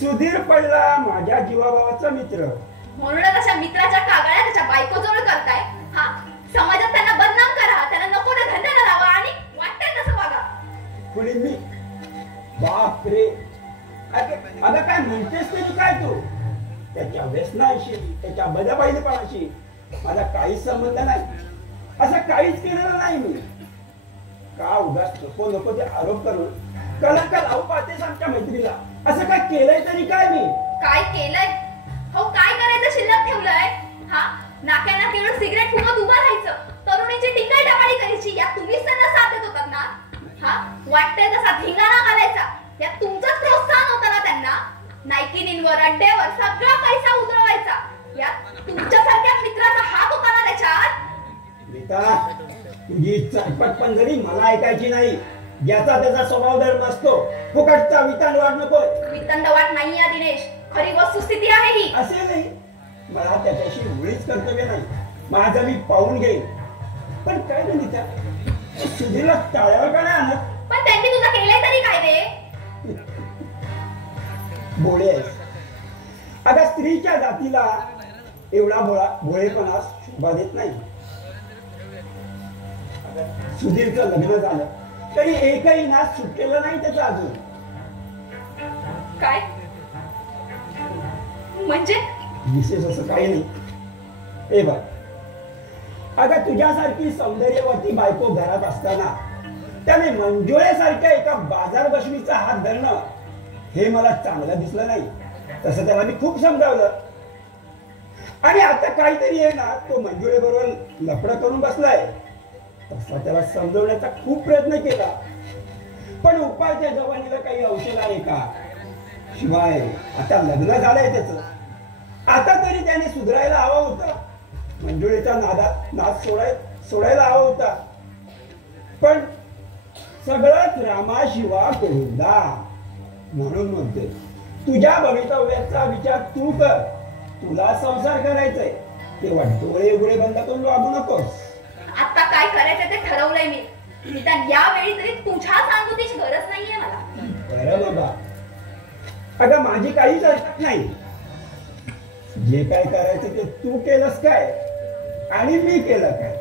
सुधीर पडला माझ्या जीवाभावाचा मित्र. म्हणूनच अशा मित्राच्या कागळ्या त्याच्या बायकोजवळ करताय. हा, समाजात त्यांना बदनाम करा, त्यांना नको ते धंद्याला लावा आणि वाटतंय तसं वागा. कुणी मी? बाप रे, अगं काय म्हणतेस तरी काय तू? त्याच्या व्यसनाशी, त्याच्या बजाबाईपणाशी माझा काहीच संबंध नाही. असं काहीच केलेलं नाही मी. का उगाच नको नको ते आरोप करून कलंक लावू पाहतेस आमच्या मैत्रीला? असं काय केलंय तरी काय मी? काय केलंय? हो, काय करायचं शिल्लक ठेवलंय? हा, नाक्याना केवळ सिगरेट फुकत उभं राहायचं, तरुणीची टिंगल टवाळी करायची, या तुम्हीच त्यांना साथ देत होतात ना? हा, वाटतंय तसा धिंगाणा घालायचा, या तुमचंच प्रोत्साहन होतं ना त्यांना? नायकिनींवर, अड्ड्यावर सगळा पैसा उधळवायचा, या तुमच्यासारख्या मित्राचा हात होता ना त्याच्यात? नीता, तुझी चटपट पण जरी मला ऐकायची नाही. ज्याचा त्याचा स्वभाव धर्म असतो. फुकटचा वितंडवाट नको. वितंडवाट नाहीये दिनेश, खरी वस्तुस्थिती आहे ही. असे नाही, मला त्याच्याशी मुळीच कर्तव्य नाही. माझं मी पाहून घेईन. पण काय नाही नीता, सुधीरला टाळ्यावर का नाही आणत? पण त्यांनी तुझं केलंय तरी काय रे? भोळे आहेस. अगं स्त्रीच्या जातीला एवढा भोळेपणा शोभा देत नाही. सुधीरचं लग्न झालं तरी एकही नाच सुटलेलं नाही त्याचं अजून. काय म्हणजे? विशेष असं काही नाही. हे बघ, अगं तुझ्यासारखी सौंदर्यवती बायको घरात असताना त्याने मंजुळेसारख्या एका बाजार बशमीचा हात धरणं हे मला चांगलं दिसलं नाही. तसं त्याला मी खूप समजावलं. आणि आता काहीतरी आहे ना, तो मंजुळे बरोबर लफडं करून बसलाय. तसा त्याला समजवण्याचा खूप प्रयत्न केला, पण उपायच्या जवानीला काही औषध आहे का? शिवाय आता लग्न झालंय त्याचं. आता तरी त्याने सुधारायला हवा होता. मंजुळेचा नाद सोडायला हवा होता. पण सगळंच रामाशिवा गोविंदा. म्हणून म्हणते, तुझ्या भवितव्याचा विचार तू कर. तुला संसार करायचाय तेव्हा डोळे उघडे बंद करून वागू नकोस. आता काय करायचं ते ठरवलंय मी. निदान यावेळी तरी तुझ्या सांगुतीची गरज नाहीये मला. बरं बाबा, अगं माझी काहीच अडचण नाही. जे काय करायचं ते तू केलंस काय आणि मी केलं काय,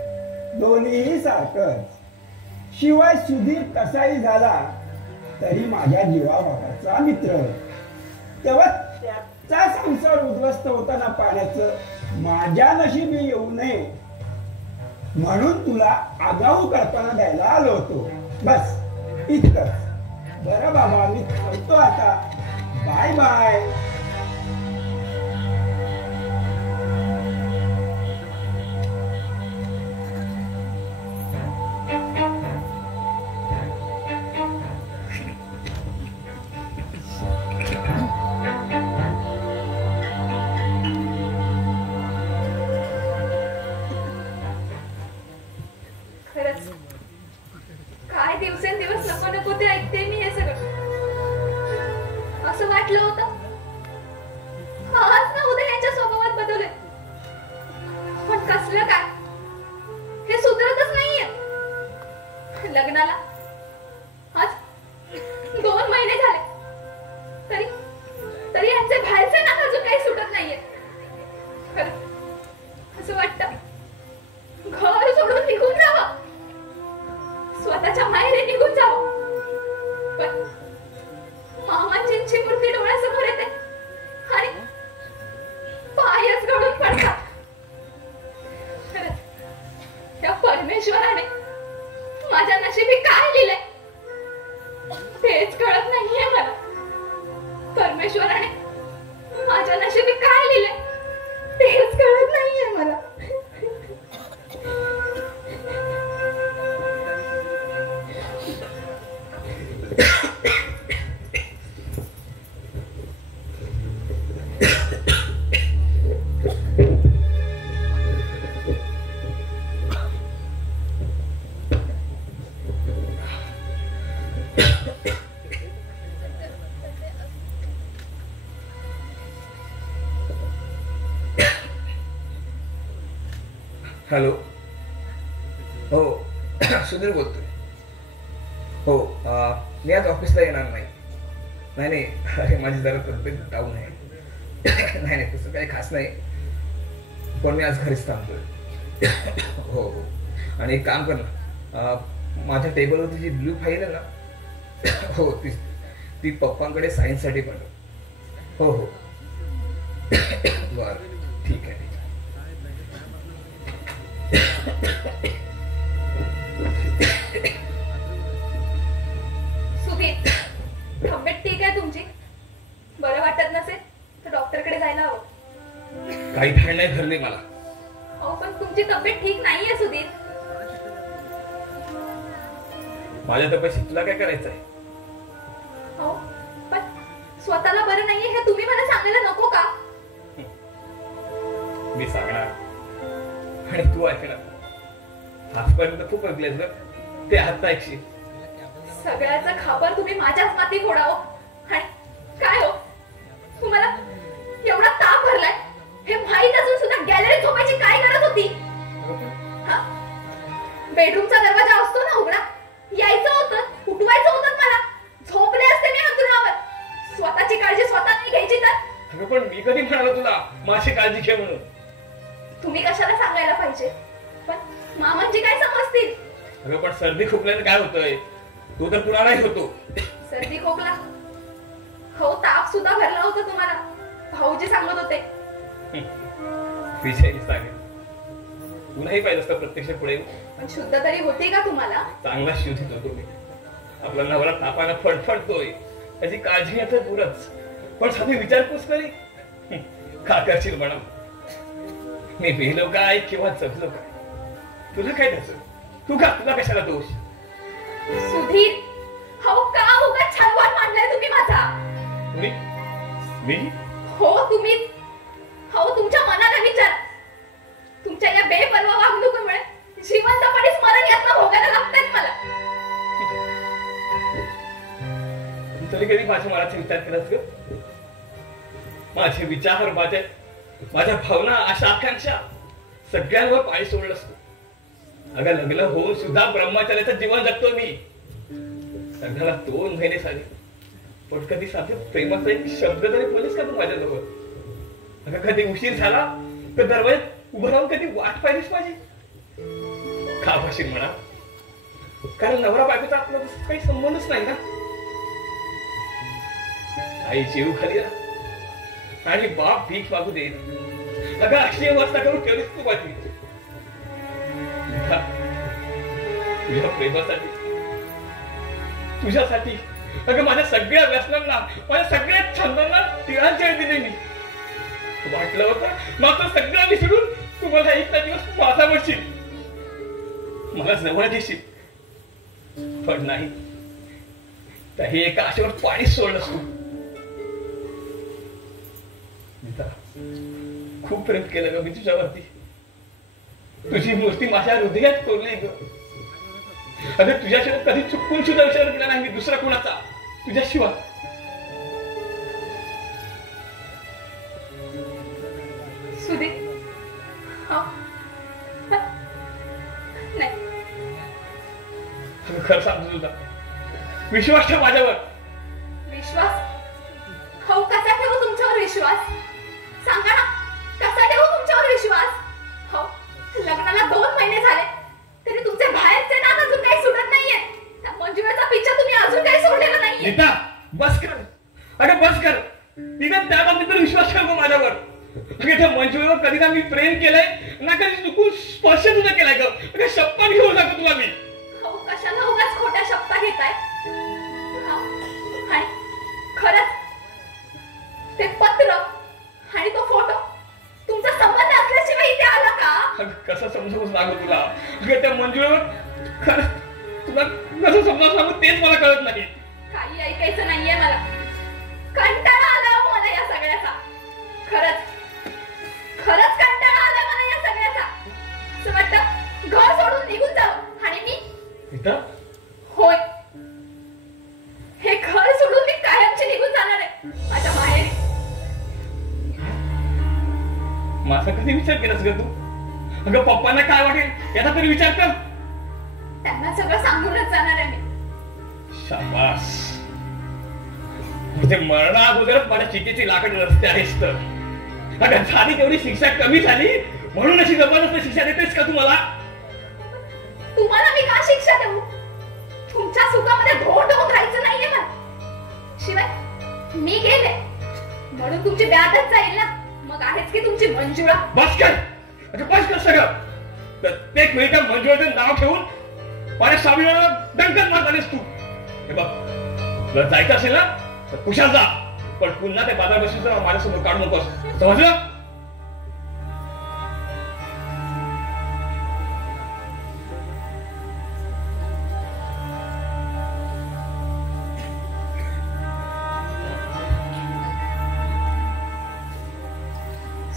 दोन्हीही सारखंच. शिवाय सुधीर कसाही झाला तरी माझ्या जीवाभावाचा मित्र. तेव्हा त्याचा संसार उद्ध्वस्त होताना पाण्याचं माझ्या नशिबी येऊ नये म्हणून तुला आगाऊ कल्पना द्यायला आलो होतो. बस इतकंच. बरं बाबा, मी थांबतो आता. Bye bye. काय दिवसेंदिवस नको नको ते ऐकते मी हे सगळं. असं वाटलं होतं आज ना उद्या यांच्या स्वभावात बदल आहे, पण कसलं काय हे सुधरतच नाहीये. लग्नाला आज 2 महिने झाले तरी तरी यांचे बाहेरचे ना अजून काही सुटत नाहीये. असं वाटतं घर सोडून निघून जावं, स्वतःच्या माहेरी निघून जावं. पण मामांची मूर्ती डोळ्यासमोर येते आणि पायच घडून पडतात. त्या परमेश्वराने माझ्या नशिबी काय लिहिलंय तेच कळत नाहीये मला. परमेश्वराने माझ्या नशिबी काय लिहिलंय तेच कळत नाहीये मला. हॅलो, हो सुधीर बोलतोय. हो मी आज ऑफिसला येणार नाही. नाही अरे माझी जरा तब्येत डाऊन आहे. नाही तसं काही खास नाही, पण मी आज घरीच थांबतोय. हो हो, आणि एक काम कर ना, माझ्या टेबलवरती जी ब्ल्यू फाईल आहे ना, हो ती पप्पांकडे सायन्ससाठी पण. हो हो बरं ठीक आहे. सुधीर, तब्येत ठीक आहे तुमची? बरं वाटत नसेल तर डॉक्टरकडे जायला हवं. काही फाईल नाही धरली मला. हो पण तुमची तब्येत ठीक नाहीये सुधीर. माझ्या तब्येतीशी तुला काय करायचं आहे? हो पण स्वतःला बरं नाहीये हे तुम्ही मला सांगायला नको का? मी सांगणार आणि तू ऐकणार. आजपर्यंत खूप ऐकलेस ग, ते आता ऐकशील. सगळ्याचा खापर तुम्ही माझ्याच माती फोडावं. आणि काय हो तुम्हाला एवढा ताप भरलाय हे माहित असून सुद्धा गॅलरीत झोपायची काय गरज होती? बेडरूमचा दरवाजा असतो ना उघडा, यायचं होतं, उठवायचं होतं मला. झोपले असते मी अंथरुणावर. स्वतःची काळजी स्वतः नाही घ्यायची तर? अगं पण मी कधी म्हणालो तुला माझी काळजी घे म्हणून? तुम्ही कशाला सांगायला पाहिजे? पण मामांची काय समजतील? अगं पण सर्दी खोकल्याने काय होतंय? तू तर पुराणाही होतो. सर्दी खोकला हो, ताप सुद्धा भरला होता तुम्हाला, भाऊजी सांगत होते. विषय सांगेल तुलाही पाहिजे असतं प्रत्यक्ष पुढे. पण शुद्ध तरी होती का तुम्हाला? चांगला शोधित होतो मी. आपला नवरा तापानं फडफडतोय त्याची काळजी घेतोय पुरच, पण साधी विचारपूस करी का करशील म्हणा. मी मेलो काय किंवा जगलो काय, तुला काय त्याच? तुला कशाला दोष? सुधीर, हो का उगाच छानवान मांडलाय तुम्ही माझा. मी हो तुम्हीच. हो तुमच्या मनाला विचार. तुमच्या या बेपरवा वागणुकीमुळे जिवंतपणे स्मरण यातना भोगायला लागतात मला. तरी कधी माझ्या मनाचा विचार केलास ग? माझे विचार, माझ्या भावना, आशा, आकांक्षा सगळ्यांवर पाणी सोडलं असतो. अगं लग्न होऊन सुद्धा ब्रह्मचार्याचं जीवन जगतो मी. लग्नाला 2 महिने झाले, पण कधी साधे प्रेमाचा एक शब्द तरी बोललीस का तू माझ्याजवळ? अगं कधी उशीर झाला तर दरवाज्यात उभं राहून कधी वाट पाहिलीस माझी? का भाशील म्हणा, कारण नवरा बायकोचा आपला काही संबंधच नाही ना. आई जीव खाली आणि बाप भीक मागू दे. अगं अशी अवस्था करून ठेवलीस तू माझी. तुझ्या प्रेमासाठी, तुझ्यासाठी अगं माझ्या सगळ्या व्यसनांना, माझ्या सगळ्या छंदांना तिळांच्या दिले मी. वाटलं होतं मात्र सगळं विसरून तुम्हाला एक दिवस माझा म्हणशील, मला जवळ घेशील, पण नाही. त्याही एका आशेवर पाणी सोडलं तू. खूप प्रेम केलं ग मी तुझ्यावरती. तुझी मूर्ती माझ्या हृदयात कोरली ग. अगं तुझ्याशिवाय कधी चुकून सुद्धा विचार केला नाही मी दुसरा कोणाचा तुझ्याशिवाय. सुधीर, नाही खरं सांगतो तुझा विश्वास ठेव माझ्यावर. विश्वास? हो, कसा ठेवू तुमच्यावर विश्वास? सांगा ना, कसा ठेवू तुमच्यावर विश्वास? हो, लग्नाला 2 महिने झाले तरी तुमचे बाहेरचे नाद अजून काही सुटत नाहीये. त्या मंजुळाचा पिच्छा तुम्ही अजून काही सोडलेला नाहीये. नीता, बस कर. अगं बस कर. तिने त्या बाबतीत विश्वास ठेव माझ्यावर. अगं त्या मंजुळावर कधी ना मी प्रेम केलंय ना, कधी चुकून स्पर्श तुझा केलाय ग. अगं शपथ घेऊन जातो तुला मी. हो, कशाला उगाच खोट्या शपथा घेताय? आणि खरंच ते पत्र आणि तो फोटो तुमचा संबंध असल्याशिवाय इथे आला का? कसं समजावून सांगू तुला? अगं त्या मंजुळावर खरंच तुला कसं समजावून सांगू तेच मला कळत नाही. काही ऐकायचं नाहीये मला. कंटाळा आला हो मला या सगळ्याचा. खरंच खरंच कंटाळा आला मला या सगळ्याचा. असं वाटतं घर सोडून निघून जावं. आणि मी नीता, होय, हे घर सोडून मी कायमची निघून जाणार आहे माझ्या माहेरी. माझा कधी विचार केलास ग तू? अगं पप्पांना काय वाटेल याचा तरी विचार कर. त्यांना सगळं सांगूनच जाणार आहे मी. शाबास. म्हणजे मरणा अगोदरच माझ्या चितेची लाकड रस्ते आहेस तर. अगं झाली तेवढी शिक्षा कमी झाली म्हणून अशी जबरदस्त शिक्षा देतेस का तुम्हाला? तुम्हाला मी का शिक्षा देऊ? तुमच्या सुखामध्ये धोंड होऊन राहायचं नाहीये मला. शिवाय मी गेले म्हणून तुमची ब्यादच जाईल ना. मग आहेच की तुमची मंजुळा. बस कर. अगं बस कर सगळं. प्रत्येक वेळी त्या मंजुळाचं नाव ठेवून माझ्या स्वामीला डंकन मारत आलीस तू. हे बघ, तुला जायचं असेल ना तर कुशाल जा, पण पुन्हा ते बाजार बसून माझ्यासमोर काढू नकोस. समजलं?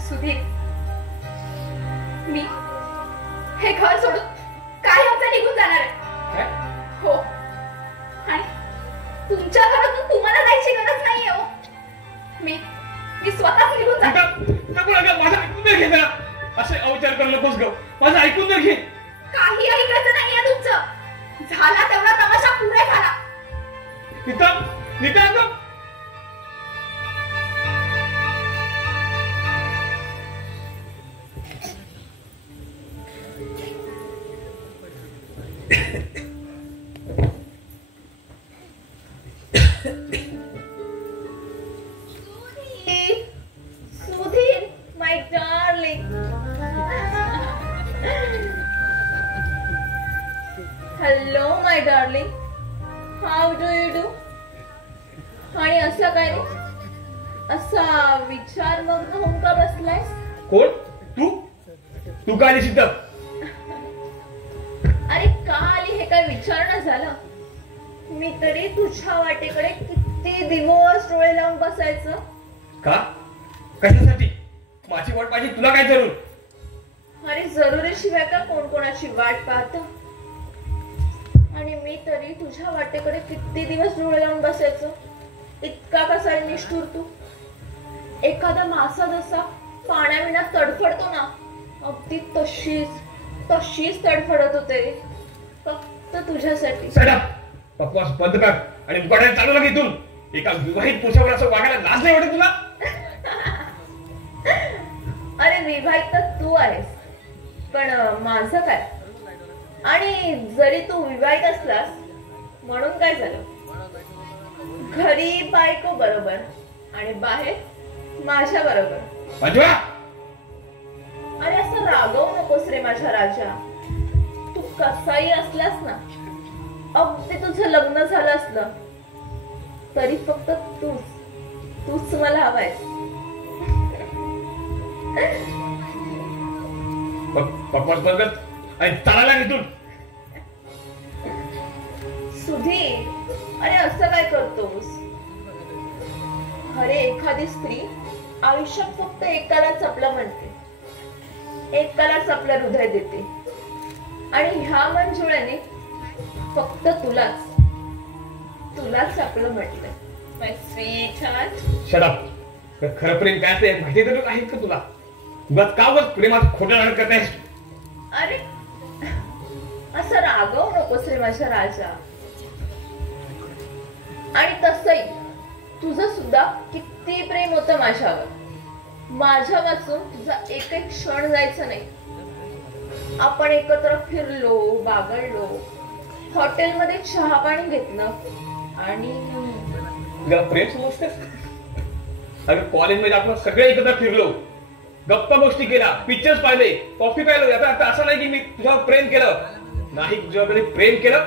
सुधीर, मी हे घर सोडून कायमचं निघून जाणार आहे. हो, आणि तुमच्या घरातून तुम्हाला जायची गरज नाहीये. हो, मी स्वतःच निघून जाणार. माझं ऐकून दे घे. असे अविचार करू नकोस ग. माझं ऐकून दे घे. काही ऐकायचं नाहीये तुमचं. झाला तेवढा तमाशा पुरे झाला. नीता, नीता ग. Sudhir, my darling. Hello, my darling. How do you do? आणि असं काय रे? असा विचार मग्न होऊन का बसलायस? कोण? तू? तू काय निश्चित? अरे का आली हे काय विचारणं झालं? मी तरी तुझ्या वाटेकडे किती दिवस डोळे लावून बसायचं. का? कशासाठी? माझी वाट पाहिजे तुला काय जरूर? अरे जरुरी शिवाय का कोण कोणाची वाट पाहत? आणि मी तरी तुझ्या वाटेकडे किती दिवस डोळे लावून बसायचं. इतका कसा निष्ठुर तू? एखादा मासा जसा पाण्याविना तडफडतो ना, अगदी तशीच तशीच तडफडत होते फक्त तुझ्यासाठी. पप्पा बंद कर आणि मुकाट्याने चालू लाग इथून. एका विवाहित पुरुषावर असं वागायला लाज नाही वाटत तुला? अरे विवाहित तर तू आहेस, पण माझं काय? आणि जरी तू विवाहित असलास म्हणून काय झालं, घरी बायको बरोबर आणि बाहेर माझ्या बरोबर. अरे असं रागवू नकोस रे माझ्या राजा. तू कसाही असलास ना, अगदी तुझं लग्न झालं असलं तरी फक्त तूच मला हवायस. सुधीर, अरे असं काय करतोस? अरे एखादी स्त्री आयुष्यात फक्त एकालाच आपलं म्हणते, एकालाच आपलं हृदय देते, आणि ह्या मंजुळ्याने फक्त तुलाच आपलं म्हटलं. खरं प्रेम काय असते माहिती तर आहे का तुला? का प्रेमात खोटं नाटक करतेस? अरे असं रागवू नकोस रे माझ्या राजा. आणि तसही तुझं सुद्धा किती प्रेम होतं माझ्यावर. माझ्या वाचून तुझा एक क्षण जायचं नाही. आपण एकत्र फिरलो, बागडलो, हॉटेलमध्ये चहा पाणी घेतलं आणि प्रेम समजतेस? अगं कॉलेजमध्ये आपण सगळे एकत्र फिरलो, गप्पा गोष्टी केल्या, पिक्चर्स पाहिले, कॉफी प्यायलो. याचा अर्थ असा नाही की मी तुझ्यावर प्रेम केलं नाही. तुझ्याकडे प्रेम केलं,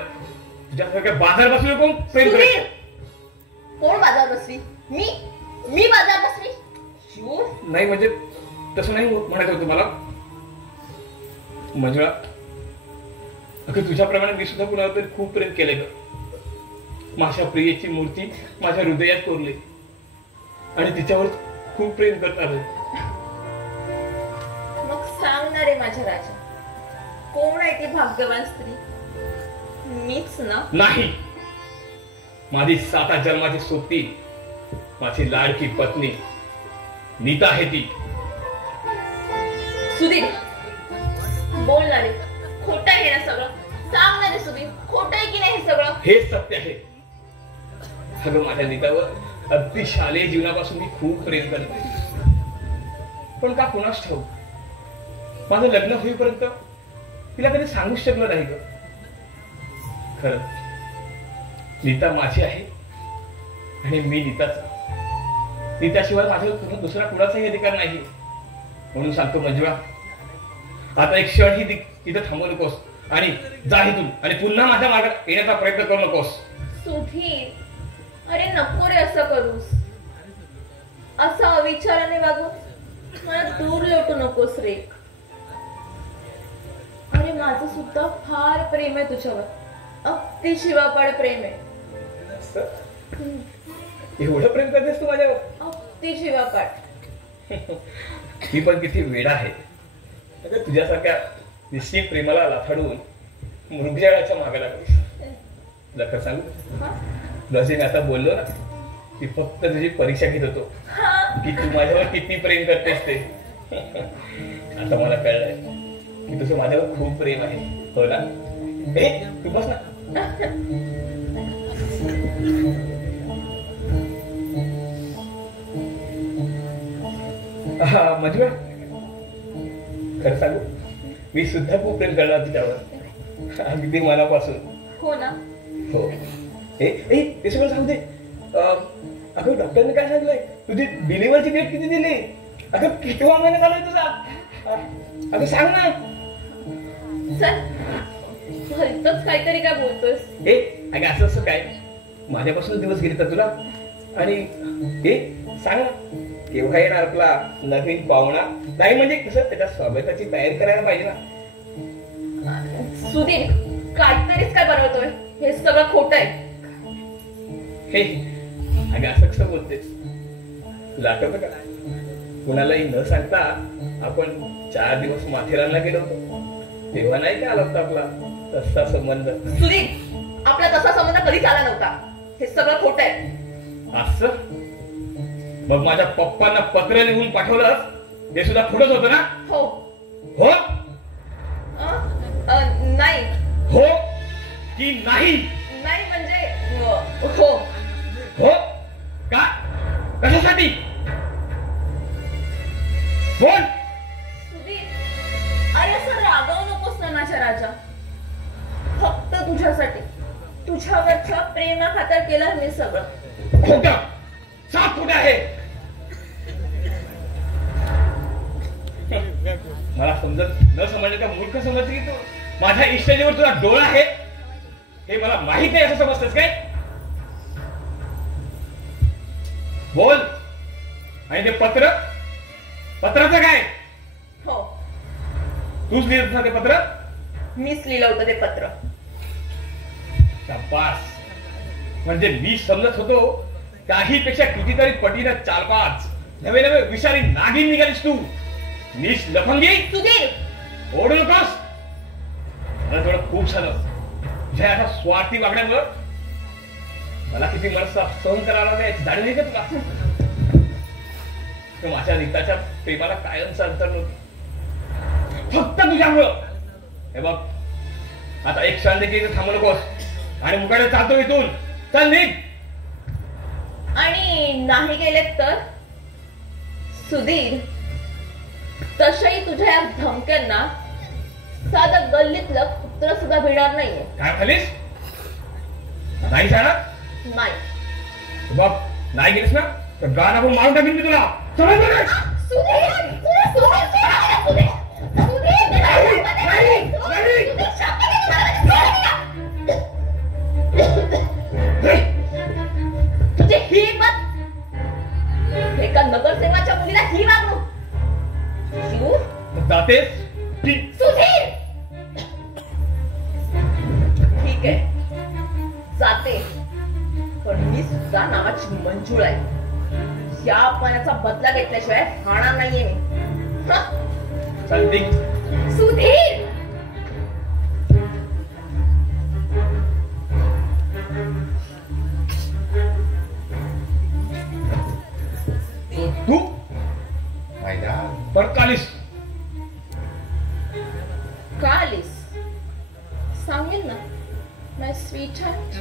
तुझ्यासारख्या बाजार बसलो कोण प्रेम केलं? कोण बाजार बसवी? मी बाजार बसवी? नाही म्हणजे तसं नाही म्हणायचं होतं मला. मंजुळा, अगं तुझ्याप्रमाणे मी सुद्धा कुणावर तरी खूप प्रेम केले ग. माझ्या प्रियेची मूर्ती माझ्या हृदयात कोरली आणि तिच्यावर खूप प्रेम करत आलं. मग सांग ना रे माझ्या राजा, कोण आहे ती भाग्यवान स्त्री? मीच ना? नाही, माझी 7 जन्माची सोबती, माझी लाडकी पत्नी नीता आहे ती. सुधीर बोल ना रे, खोटं आहे ना सगळं? सांग ना रे सुधीर, खोटं आहे की नाही हे सगळं? हेच सत्य आहे. अगं माझ्या नीतावर अगदी शालेय जीवनापासून मी खूप प्रेम करते, पण का कुणास ठाऊक माझं लग्न होईपर्यंत तिला कधी सांगूच शकलं नाही ग. खरं नीता माझी आहे आणि मी नीताचा. नीताशिवाय माझ्यावर दुसरा कुणाचाही अधिकार नाही. म्हणून सांगतो मंजुळा, आता एक क्षण ही इथं थांबू नकोस आणि जा इथून आणि पुन्हा माझ्या मार्गात येण्याचा प्रयत्न करू नकोस. सुधीर, अरे नको रे असं करूस. असं अविचाराने वागून मला दूर लोटू नकोस रे. अरे माझं सुद्धा फार प्रेम आहे तुझ्यावर, अगदी शिवापाड प्रेम आहे. एवढं प्रेम करतेस तू माझ्यावर? अगदी शिवापाड. ती पण किती वेडा आहे. तुझ्यासारख्या निश्चित प्रेमाला लाथाडून मृगजळाच्या मागे लागलीस. लखर सांगू, जसे मी आता बोललो ना, ती फक्त तुझी परीक्षा घेत होतो की तू माझ्यावर किती प्रेम करतेस ते. आता मला कळलंय की तुझं माझ्यावर खूप प्रेम आहे. हो ना? तू बस ना. मंजुळा, खरं सांगू, मी सुद्धा खूप प्रेम करणार तुझ्यावर, अगदी मनापासून. हो ना? हो. ते सगळं सांगू दे. अगं डॉक्टरने काय सांगितलंय? तुझी डिलिव्हरची डेट किती दिली? अगं कितवा महिना झालाय तुझा? अगं सांग ना. चल, भलतंच काहीतरी काय बोलतोस? अगं असं असं काय, माझ्यापासून दिवस गेले तर तुला? आणि सांग ना, केव्हा येणार आपला नवीन पाहुणा? नाही म्हणजे कसं त्याच्या स्वागताची तयारी करायला पाहिजे ना. सुधीर, काहीतरीच काय बनवतोय? हे सगळं खोटं आहे. अगं असं कसं बोलतेस? तुला आठवतं का, कुणालाही न सांगता आपण 4 दिवस माथेरानला गेलो होतो, तेव्हा नाही का आला होता आपला तसा संबंध? सुधीर, आपला तसा संबंध कधीच आला नव्हता. हे सगळं खोटं आहे. असं? मग माझ्या पप्पांना पत्र लिहून पाठवलं हे सुद्धा खोटंच होतं ना? हो. हो? नाही. हो की नाही? नाही म्हणजे हो. हो का? कशासाठी? बोल. सुधीर, अरे असं रागवू नकोस ननाच्या राजा. फक्त तुझ्यासाठी, तुझ्यावरच्या प्रेमाखातर केलं मी सगळं. खोटं, साफ खोटं आहे. मला समजत न समजलं का मूर्ख समजते की तू माझ्या इष्टदेवर तुला डोळा आहे हे मला माहित नाही असं समजतस काय? बोल. आणि ते पत्राचं काय? हो, तूच लिहित ना ते पत्र? मीच लिहिलं होतं ते पत्र. शाबास. म्हणजे मी समजत होतो त्याहीपेक्षा कितीतरी पटीनं 4-5 नवे विषारी नागिन निघालीस तू. नीच लफंगी. सुधीर, ओढू नकोस. मला थोडं खूप झालं तुझ्या आता स्वार्थी वागण्यामुळं. मला किती मनस्ताप सहन करायला नाही याची जाणीव आहे का तुला? तर माझ्या रीताच्या प्रेमाला कायमचा अंतर नव्हती, फक्त तुझ्यामुळं. हे बघ, आता एक क्षण देखील इथे थांबू नकोस आणि मुकाडे चालतो इथून. चल निघ. आणि नाही गेलेत तर? सुधीर, तशाही तुझ्या या धमक्यांना साधं गल्लीतलं कुत्र सुद्धा भिडणार नाहीये. काय खालीस? नाही जाणार? नाही. बघ, नाही गेलीस ना तर गाणं पण मारून टाकीन मी तुला. समज ना? सुधीर, सुधीर, सुधीर, सुधीर, सुधीर, तुझी ही हिंमत? एका नगरसेवाच्या मुलीला ही वागणूक? शिव, जातेस? सुधीर, ठीक आहे, जाते. पण मी सुद्धा नावाची मंजूळ आहे. या अपमानाचा बदला घेतल्याशिवाय राहणार नाहीये मी. चल निघ. सुधीर, तू फायदा परत आलीस. का आलीस? सांगेन ना, माय स्वीट हार्ट.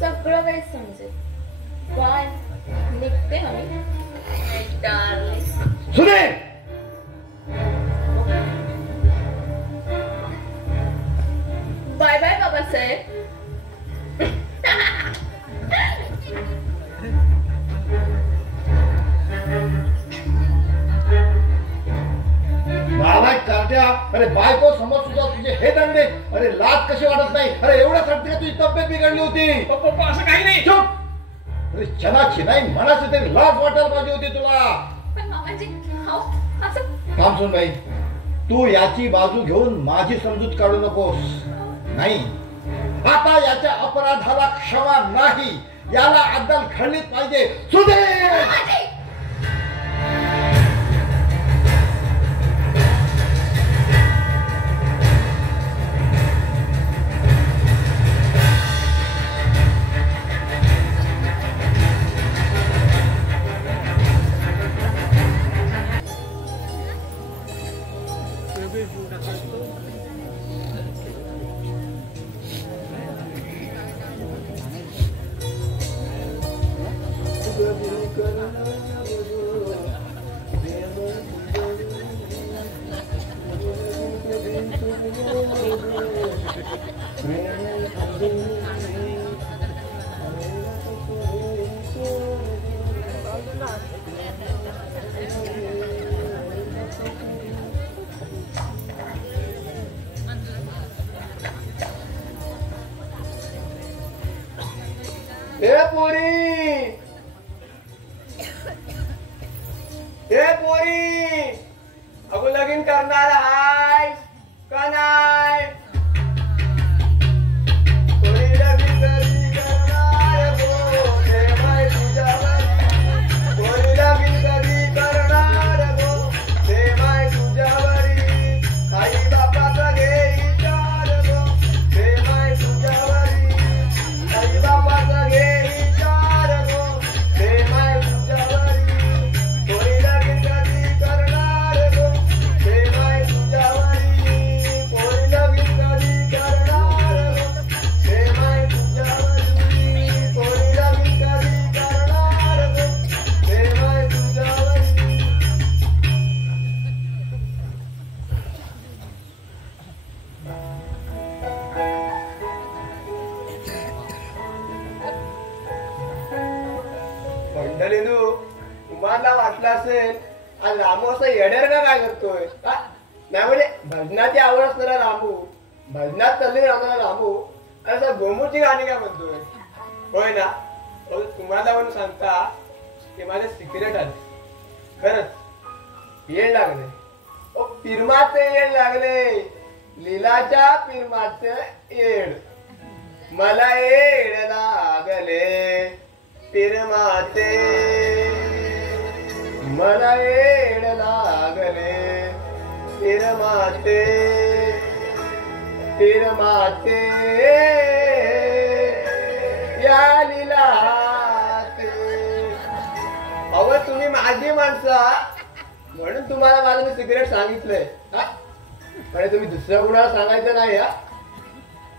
सगळं काही समजेल. बाय, निघते ना मी. Darling. Sudhir, bye bye Babasaheb. नालायक कारट्या. अरे बायको समोर सुद्धा तुझे हे दंडे. अरे लाज कशी वाटत नाही? अरे एवढ्यासाठी का तुझी तब्येत बिघडली होती? पप्पा असं काही नाही. चुप. अरे चनाची नाही मनाची तरी लाज वाटायला पाहिजे होती तुला. पण मामाजी, हो असं काम सुन बाई, तू याची बाजू घेऊन माझी समजूत काढू नकोस. नाही, आता याच्या अपराधाला क्षमा नाही. याला अद्दल घडलीच पाहिजे. सुधीर, मामाजी. ए पोरी, ए पोरी, अगो लगीन करणार हाय का नाही? पोरी लगीन कधी करणार गो, ते माय तुझ्यावरी. पोरी लगीन कधी करणार गो, ते माय तुझ्यावरी. आई बापाचा घे विचार गो, ते माय तुझ्यावरी. आई बापाचा घे विचार गो, ते माय तुझ्यावरी. पोरी लगीन कधी करणार गो, ते माय तुझ्यावरी. पोरी लिंदू तुम्हाला वाटलं असेल आज रामू असं येड्यार का काय करतोय हा? नाही म्हणजे भजनाची आवड असणारा रामू, भजनात चालले राहणारा रामू असं गोमूची गाणी काय म्हणतोय होय ना? तुम्हाला म्हणून सांगता की माझे सिक्रेट आले खरंच येड लागले पिरमाचे येड लागले लीलाच्या पिरमाचे येड मला येड लागले पिरमाचे मला येड लागले पिरमाचे पिरमाचे या लीलाचे अहो तुम्ही माझी माणसा म्हणून तुम्हाला माझं मी सिक्रेट सांगितलंय म्हणजे तुम्ही दुसऱ्या कुणाला सांगायचं नाही हा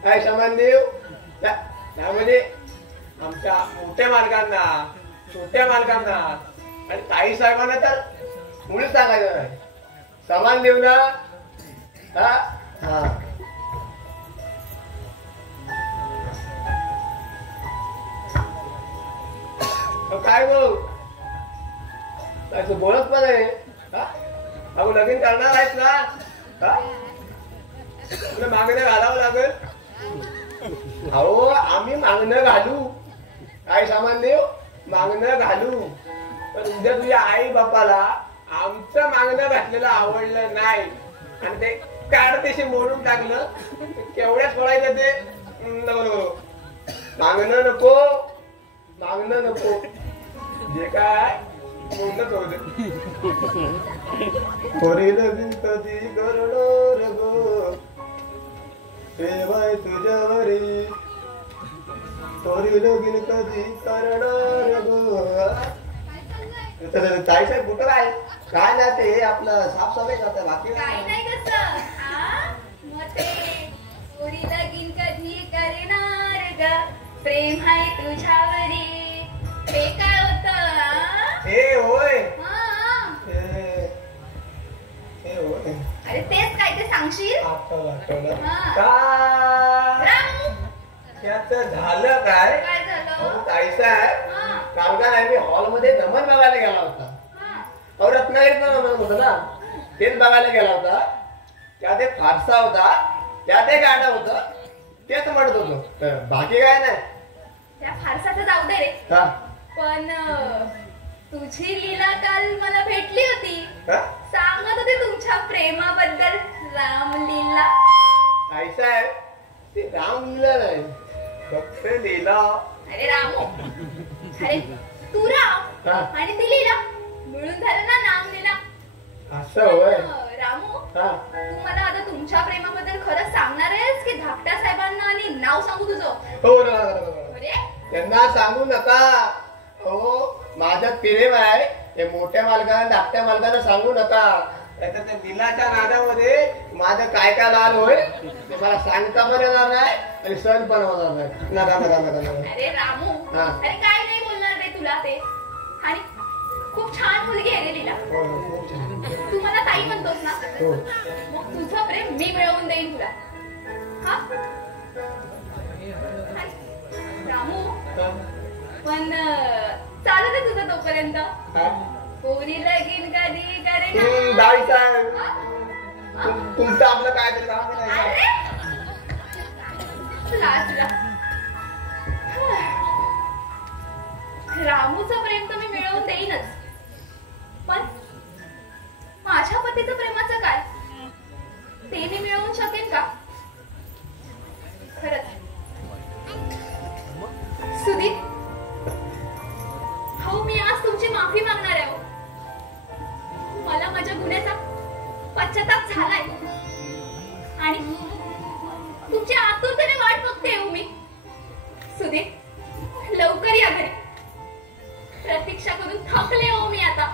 काय समान देव त्यामध्ये आमच्या मोठ्या मालकांना छोट्या मालकांना आणि ताई साहेबांना तर मुळीच सांगायचं नाही समान देव ना हा हा काय बोल काय बोलत पण आहे अहो लगीन करणार आहेस ना तुला मागणं घालावं लागेल अहो आम्ही मागणं घालू काय सामान देव मागणं घालू पण उद्या तुझ्या आई बापाला आमचं मागणं घातलेलं आवडलं नाही आणि ते काढतेशी मोडून टाकलं केवढ्याच पडायचं ते नको नको मागणं नको मागणं नको जे काय मोडणंच होतं कधी करणार गो बाय तुझ्यावरी लगीन कधी करणार गो ताई साहेब कुठं आहे काय ना ते आपलं साफसफाई करता बाकी काय नाही कसं मग ते पोरी लगीन कधी करणार ग प्रेम आहे तुझ्यावरी हे काय होत हे होय अरे तेच काय ते सांगशील आठवलं हा. त्याच झालं काय काय झालं ताई साहेब हा. काल का नाही मी हॉलमध्ये नमन बघायला गेला होता हा. अहो रत्नागिरीत नमन होतं ना तेच बघायला गेला होता त्यात एक फारसा होता त्यात एक गाणं होतं तेच म्हणत होतो बाकी काय नाही त्या फारसाचं जाऊ दे रे हा पण तुझी लीला काल मला भेटली होती हा? सांगत होते तुमच्या प्रेमाबद्दल रामलीला ताई साहेब ते राम लीला नाही फक्त लीला अरे रामू अरे तू राम हा. आणि ती लीला मिळून झालं ना नामलीला असं होय पण, रामू हा तू मला आता तुमच्या प्रेमाबद्दल खरंच सांगणार आहेस की धाकट्या साहेबांना आणि नाव सांगू तुझं हो अरे त्यांना सांगू नका हो माझ्यात प्रेम आहे ते मोठ्या मालकांना धाकट्या मालकांना सांगू नका नाहीतर त्या दिलाच्या नादामध्ये माझं काय काय लाल होय ते मला सांगता पण येणार नाही आणि सण पण होणार नाही नका नका नका नका अरे रामू हा. अरे काय नाही बोलणार रे तुला ते आणि खूप छान मुलगी आहे रे लीला हो, हो, खूप छान. तू मला ताई म्हणतोस ना हो. मग तुझं प्रेम मी मिळवून देईन तुला हा रामू हा? पण चालू दे तुझं तोपर्यंत हा? पोरी लगीन कधी करे ताई साहेब तुमचं आपलं काय तरी काम नाही रामूचं प्रेम तर मी मिळवून देईनच पण माझ्या पतीचं प्रेमाचं काय ते मी मिळवून शकेन का खरंच सुदीप हो मी आज तुमची माफी मागणार आहे मला माझ्या गुन्ह्याचा पश्चाताप झालाय आणि तुमच्या आतुरतेने वाट बघते हो मी सुदीप लवकर या घरी प्रतीक्षा करून थकले हो मी आता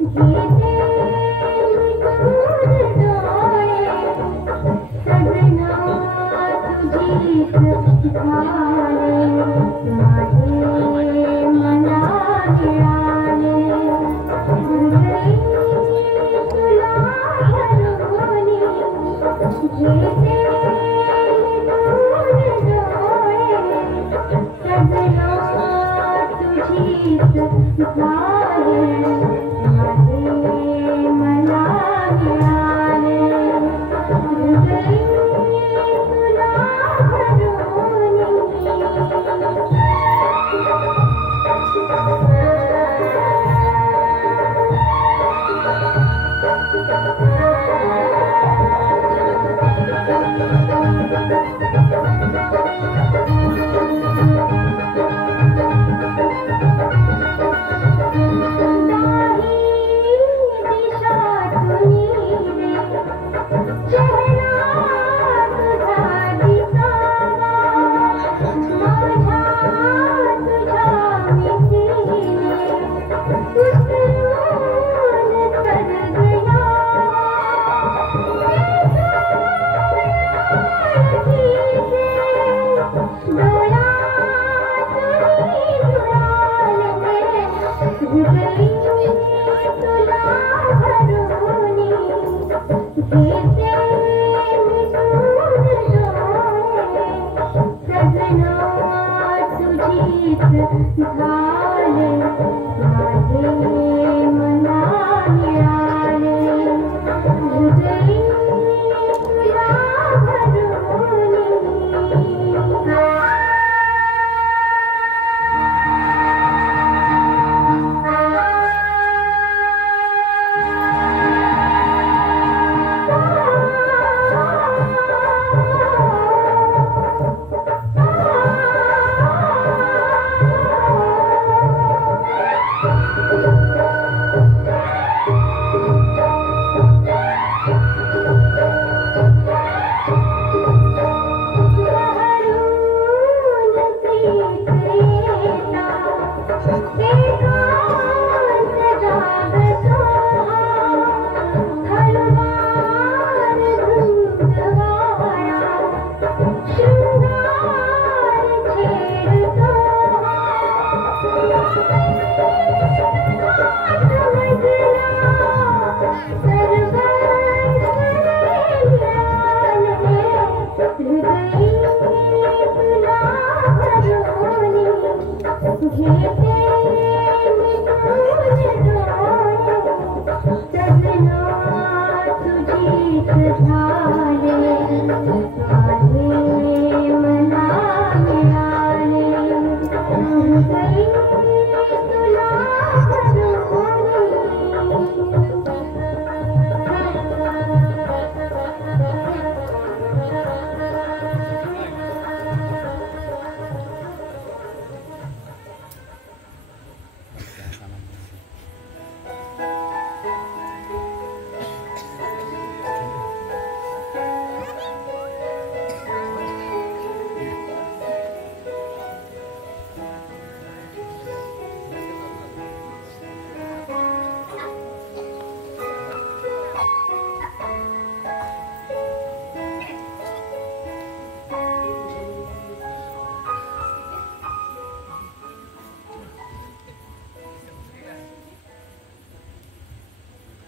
जीते दूर डोळे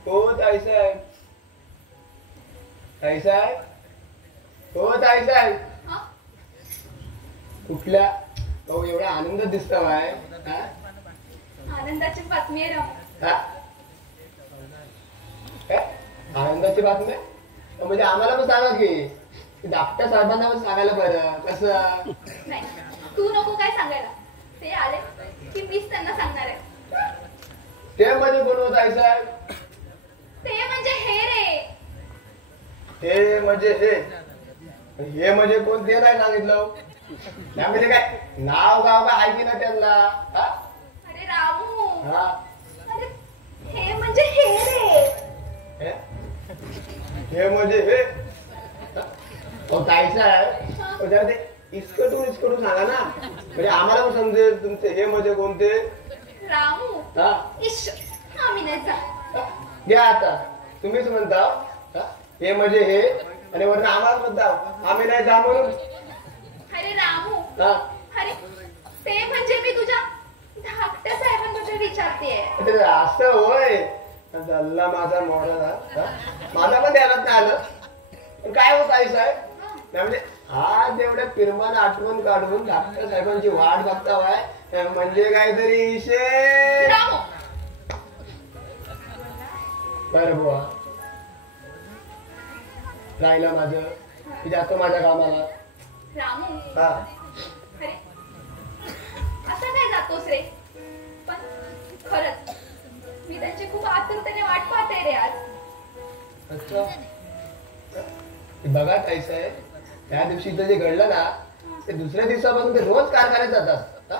हो ताईसाहेब, ताईसाहेब, हो ताईसाहेब, हा? कुठल्या तो एवढा आनंद दिसतोय? आनंदाची बातमी आहे राव. आनंदाची बातमी म्हणजे आम्हाला पण सांगा की डॉक्टर साहेबांना पण सांगायला बरं कसं. नाही, तू नको काय सांगायला. ते आले की मीच त्यांना सांगणार आहे. ते म्हणजे कोण होत आहे साहेब? ते म्हणजे हे रे. हे म्हणजे हे म्हणजे कोण ते नाही सांगितलं. त्यामध्ये काय नाव गाव काय आहे की ना त्यांना? अरे रामू. हा, अरे हे म्हणजे हे रे. हे म्हणजे हे ताईसाहेब, ते इस्कटून सांगा ना, म्हणजे आम्हाला पण समजेल तुमचे हे म्हणजे कोणते. रामू. हा, इश, आम्ही नाही जा. द्या आता तुम्हीच म्हणता हे म्हणजे हे, आणि वरून आम्हाला म्हणता आम्ही नाही जा म्हणून. अरे रामू. हा, अरे ते म्हणजे मी तुझ्या धाकट्या साहेबांबद्दल विचारतेय. असं होय. झाला माझा मोठा, माझा पण ध्यानात नाही आलं. पण काय होत आई साहेब, म्हणजे आज एवढ्या फिरमान आठवण काढून डॉक्टर साहेबांची वाट बघता म्हणजे काहीतरी विषय. रामू, बरं बुवा, राहिलं माझं, मी जातो माझ्या कामाला. रामू, हा, अरे असं काय जातोस रे? पण खरंच मी त्यांची खूप आतुरतेने वाट पाहते रे आज. अच्छा. ते बघा काहीच आहे, त्या दिवशी जे घडलं ना, ते दुसऱ्या दिवसापासून ते रोज कारखान्यात जातात. हा?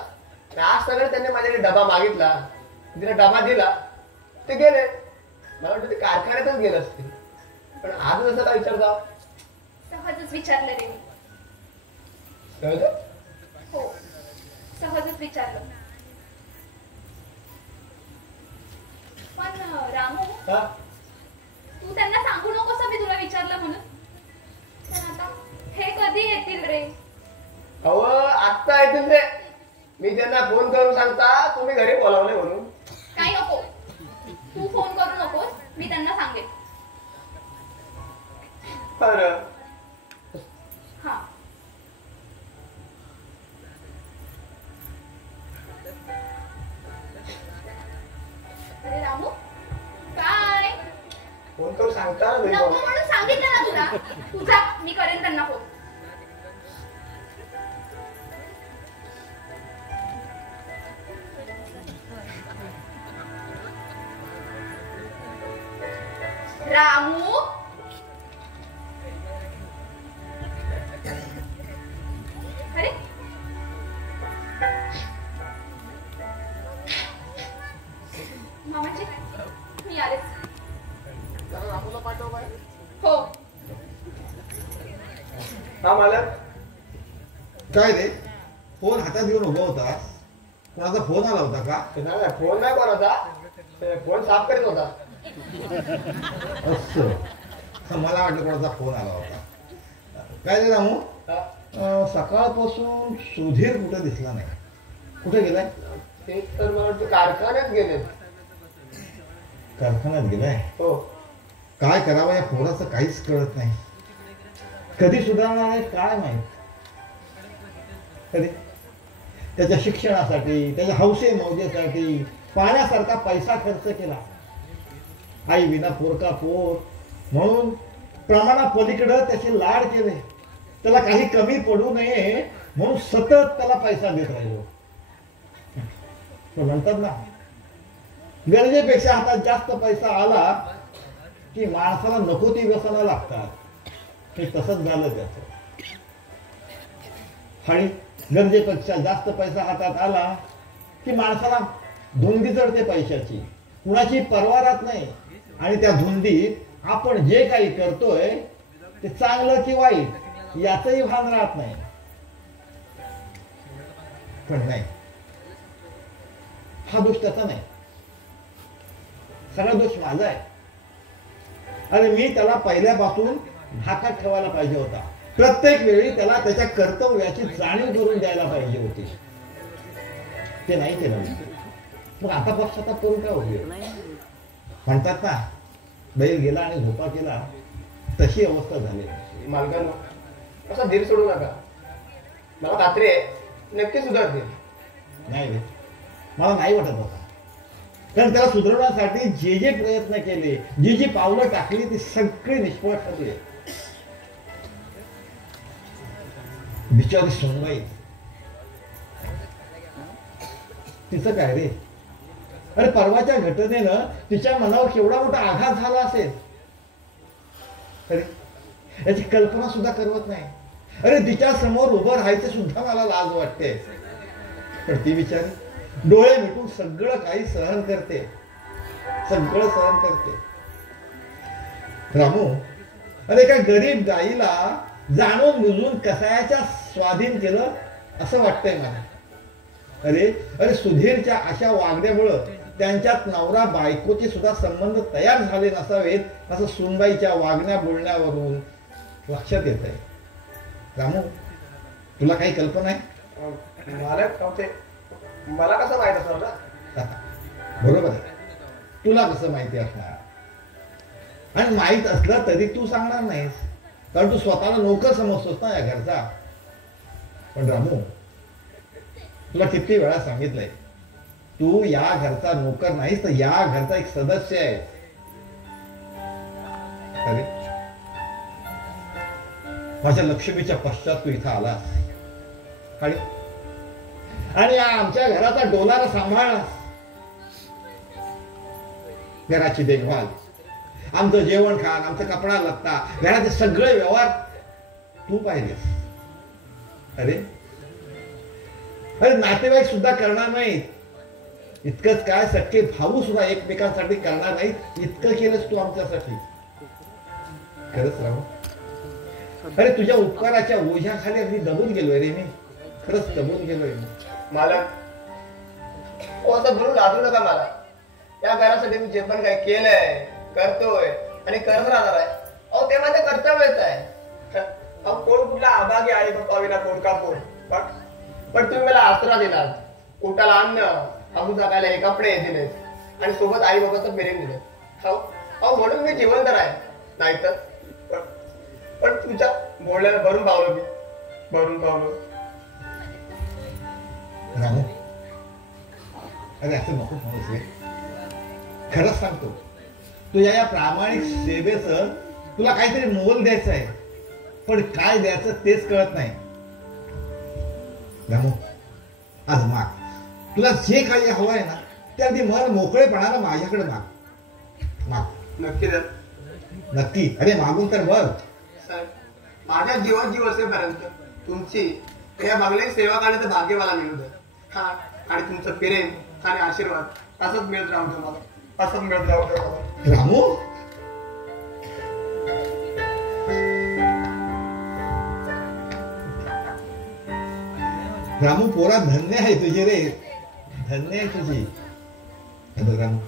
आज सगळे त्यांनी माझ्याकडे डबा मागितला, तिला डबा दिला, ते गेले. मला वाटतं ते कारखान्यातच गेले असतील, पण आज असं काय विचारता? सहजच विचारलं रे मी. सहज? हो, सहजच विचारलं. पण रामू, हा? तू त्यांना सांगू नकोस मी तुला विचारलं म्हणून. पण आता हे कधी येतील रे? अहो, आत्ता येतील ते. मी त्यांना फोन करून सांगता तुम्ही घरी बोलावले म्हणून. काही नको, तू फोन करू नकोस, मी त्यांना सांगेन. बरं. हा. अरे रामू, काय फोन करून सांगता ना घरी नको बोलावलं. म्हणून सांगितलं ना तुला. तुझा मी करेन त्यांना फोन. रामू, अरे मामाजी, मी आलेच. हो. हा मालक. काय रे फोन हातात घेऊन उभा होता, कोणाचा फोन आला होता का? नाही, फोन नाही कोणाचा, ते फोन साफ करीत होता. असं मला वाटलं कोणाचा फोन आला होता. काय रे रामू, हा? सकाळपासून सुधीर कुठे दिसला नाही, कुठे गेलाय? ते तर मला वाटतं कारखान्यात गेले. कारखान्यात गेलाय. हो. काय करावं या पोराचं काहीच कळत नाही. कधी सुधारणार आहे काय माहित. कधी त्याच्या शिक्षणासाठी, त्याच्या हौसे मौजेसाठी पाण्यासारखा पैसा खर्च केला. आई विना पोरका पोर म्हणून प्रमाणा पलीकडे त्याचे लाड केले. त्याला काही कमी पडू नये म्हणून सतत त्याला पैसा देत राहिलो. तो म्हणतात ना, गरजेपेक्षा हातात जास्त पैसा आला की माणसाला नको ती व्यसनं लागतात. हे तसंच झालं त्याचं. आणि गरजेपेक्षा जास्त पैसा हातात आला की माणसाला धुंदी चढते पैशाची, कुणाची पर्वा राहत नाही. आणि त्या धुंदीत आपण जे काही करतोय ते चांगलं की वाईट याचंही भान राहत नाही. पण नाही, हा दोष त्याचा नाही, सगळा दोष माझा आहे. अरे मी त्याला पहिल्यापासून धाकात ठेवायला पाहिजे होता. प्रत्येक वेळी त्याला त्याच्या कर्तव्याची जाणीव करून द्यायला पाहिजे होती. ते नाही केलं मी. मग आता पक्षाचा करून काय उपयोग? म्हणतात ना, बैल गेला आणि झोपा केला, तशी अवस्था झाली. मालकांनो, असा धीर सोडू नका. मला खात्री आहे नक्की सुधारतील. नाही रे, मला नाही वाटत होता. कारण त्याला सुधारण्यासाठी जे जे प्रयत्न केले, जी जी पावलं टाकली ती सगळी निष्फळ ठरली. बिचारी सोनबाई, तिचं काय रे? अरे परवाच्या घटनेनं तिच्या मनावर केवढा मोठा आघात झाला असेल, अरे याची कल्पना सुद्धा करवत नाही. अरे तिच्या समोर उभं राहायचं सुद्धा मला लाज वाटते. पण ती बिचारी डोळे मिटून सगळं काही सहन करते, सगळं सहन करते. रामू, अरे एका गरीब गाईला जाणून बुजून कसायाच्या स्वाधीन केलं असं वाटतंय मला. अरे अरे सुधीरच्या अशा वागण्यामुळं त्यांच्यात नवरा बायकोचे सुद्धा संबंध तयार झाले नसावेत असं सुनबाईच्या वागण्या बोलण्यावरून लक्षात येत आहे. रामू, तुला काही कल्पना आहे? मालक, ते मला कसं माहित असणार ना? बरोबर आहे, तुला कसं माहिती असणार? आणि माहित असलं तरी तू सांगणार नाहीस, कारण तू स्वतःला नोकर समजतोस ना या घरचा. पण रामू, तुला किती वेळा सांगितलंय, तू या घरचा नोकर नाहीस, तर या घरचा एक सदस्य आहे. अरे माझ्या लक्ष्मीच्या पश्चात तू इथं आलास आणि आमच्या घराचा डोलारा सांभाळलास. घराची देखभाल, आमचं जेवण खाण, आमचा कपडा लत्ता, घराचे सगळे व्यवहार तू पाहिजेस. अरे अरे नातेवाईक सुद्धा करणार नाहीत, इतकंच काय सख्खे भाऊ सुद्धा एकमेकांसाठी करणार नाहीत, इतकं केलंस तू आमच्यासाठी. खरंच राहू, अरे तुझ्या उपकाराच्या ओझ्याखाली अगदी दबून गेलोय रे मी, खरंच दबून गेलोय मी. मालक असं बोलून लादू नका मला. या घरासाठी मी जे पण काही केलंय, करतोय आणि करत राहणार आहे, अहो ते माझं कर्तव्यच आहे. अहो कोण कुठला आभागी आहे बाप्पा विना कोण का कोण, पण तुम्ही मला आसरा दिलात, पोटाला अन्न, आबू जगायला हे कपडे दिलेत आणि सोबत आई बाबाचं प्रेम दिले. अहो म्हणून मी जिवंत आहे, नाहीतर पण तुझ्या बोलण्याला भरून पावलो मी, भरून पावलो. रामू, अरे असं नको म्हणूस रे. खरंच सांगतो, तुझ्या या प्रामाणिक सेवेचं तुला काहीतरी मोल द्यायचं आहे, पण काय द्यायचं तेच कळत नाही. रामू, आज माग, तुला जे काही हवं आहे ना ते अगदी मन मोकळेपणानं माझ्याकडे माग. नक्की द्या. नक्की, अरे मागून तर बघ. साहेब, माझ्या जीवन जीव असेपर्यंत तुमची या बंगल्याची सेवा करण्याचं भाग्य मला मिळू द्या. हा, आणि तुमचं प्रेम आणि आशीर्वाद असंच मिळत राहू दे मला, असंच मिळत राहू दे मला. रामू, रामू पोरा धन्य आहे तुझी रे, धन्य आहे तुझी. रामू,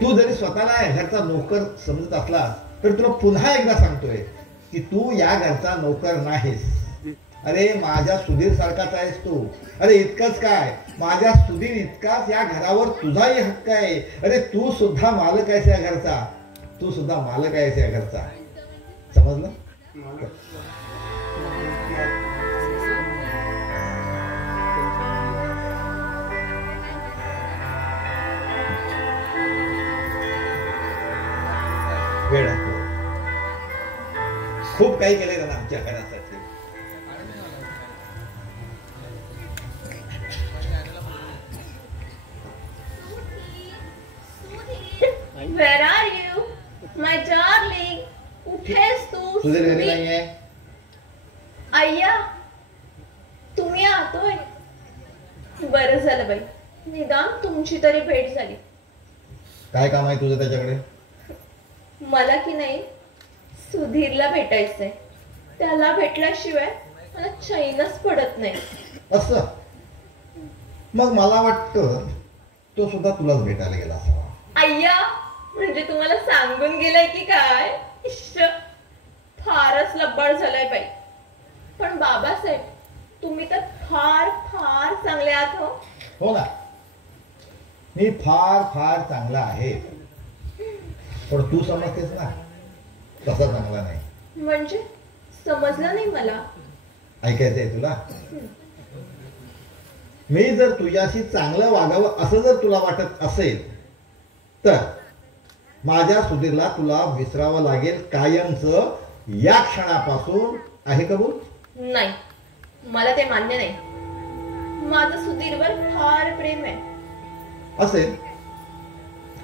तू जरी स्वतःला घरचा नोकर समजत असला तर तुला पुन्हा एकदा सांगतोय की तू या घरचा नोकर नाहीस. अरे माझ्या सुधीर सारखाच आहेस तू. अरे इतकंच काय, माझ्या सुधीर इतकाच या घरावर तुझाही हक्क आहे. अरे तू सुद्धा मालक आहेस या घरचा, तू सुद्धा मालक आहेस या घरचा. समजलं? वेळ खूप काही केलंय त्यानं आमच्या घरासाठी. Where are you, my darling? कुठेस तू? सुधीर घरी नाहीये. अय्या, तुम्ही आतोय. बरं झालं बाई, निदान तुमची तरी भेट झाली. काय काम आहे तुझं त्याच्याकडे? मला की नाही सुधीरला भेटायचंय. त्याला भेटल्याशिवाय मला चैनच पडत नाही. असं? मग मला वाटतं तो सुद्धा तुलाच भेटायला गेला असावा. अय्या, म्हणजे तुम्हाला सांगून गेलाय की काय? इश्श, फारच लब्बड झालाय बाई. पण बाबासाहेब, तुम्ही तर फार फार चांगले आहात हो. हो ना, मी फार फार चांगला आहे, पण तू समजतेस ना तसा चांगला नाही. म्हणजे समजलं नाही मला. ऐकायचंय तुला? मी जर तुझ्याशी चांगलं वागावं असं जर तुला वाटत असेल तर माझ्या सुधीरला तुला विसरावं लागेल कायमचं या क्षणापासून. आहे कबूल? नाही, मला ते मान्य नाही. माझं सुधीरवर फार प्रेम आहे. असेल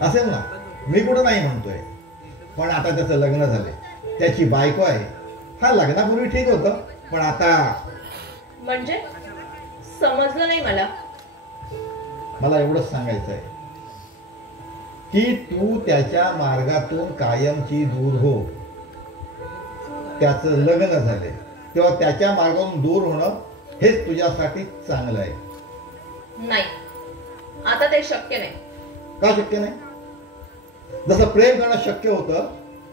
असेल ना, मी कुठं नाही म्हणतोय, पण आता त्याचं लग्न झालंय, त्याची बायको आहे. हा, लग्नापूर्वी ठीक होतं, पण आता. म्हणजे समजलं नाही मला. मला एवढंच सांगायचं आहे की तू त्याच्या मार्गातून कायमची दूर हो. त्याचं लग्न झाले तेव्हा त्याच्या मार्गातून दूर होणं हेच तुझ्यासाठी चांगलं आहे. नाही, आता ते शक्य नाही. का शक्य नाही? जसं प्रेम करणं शक्य होतं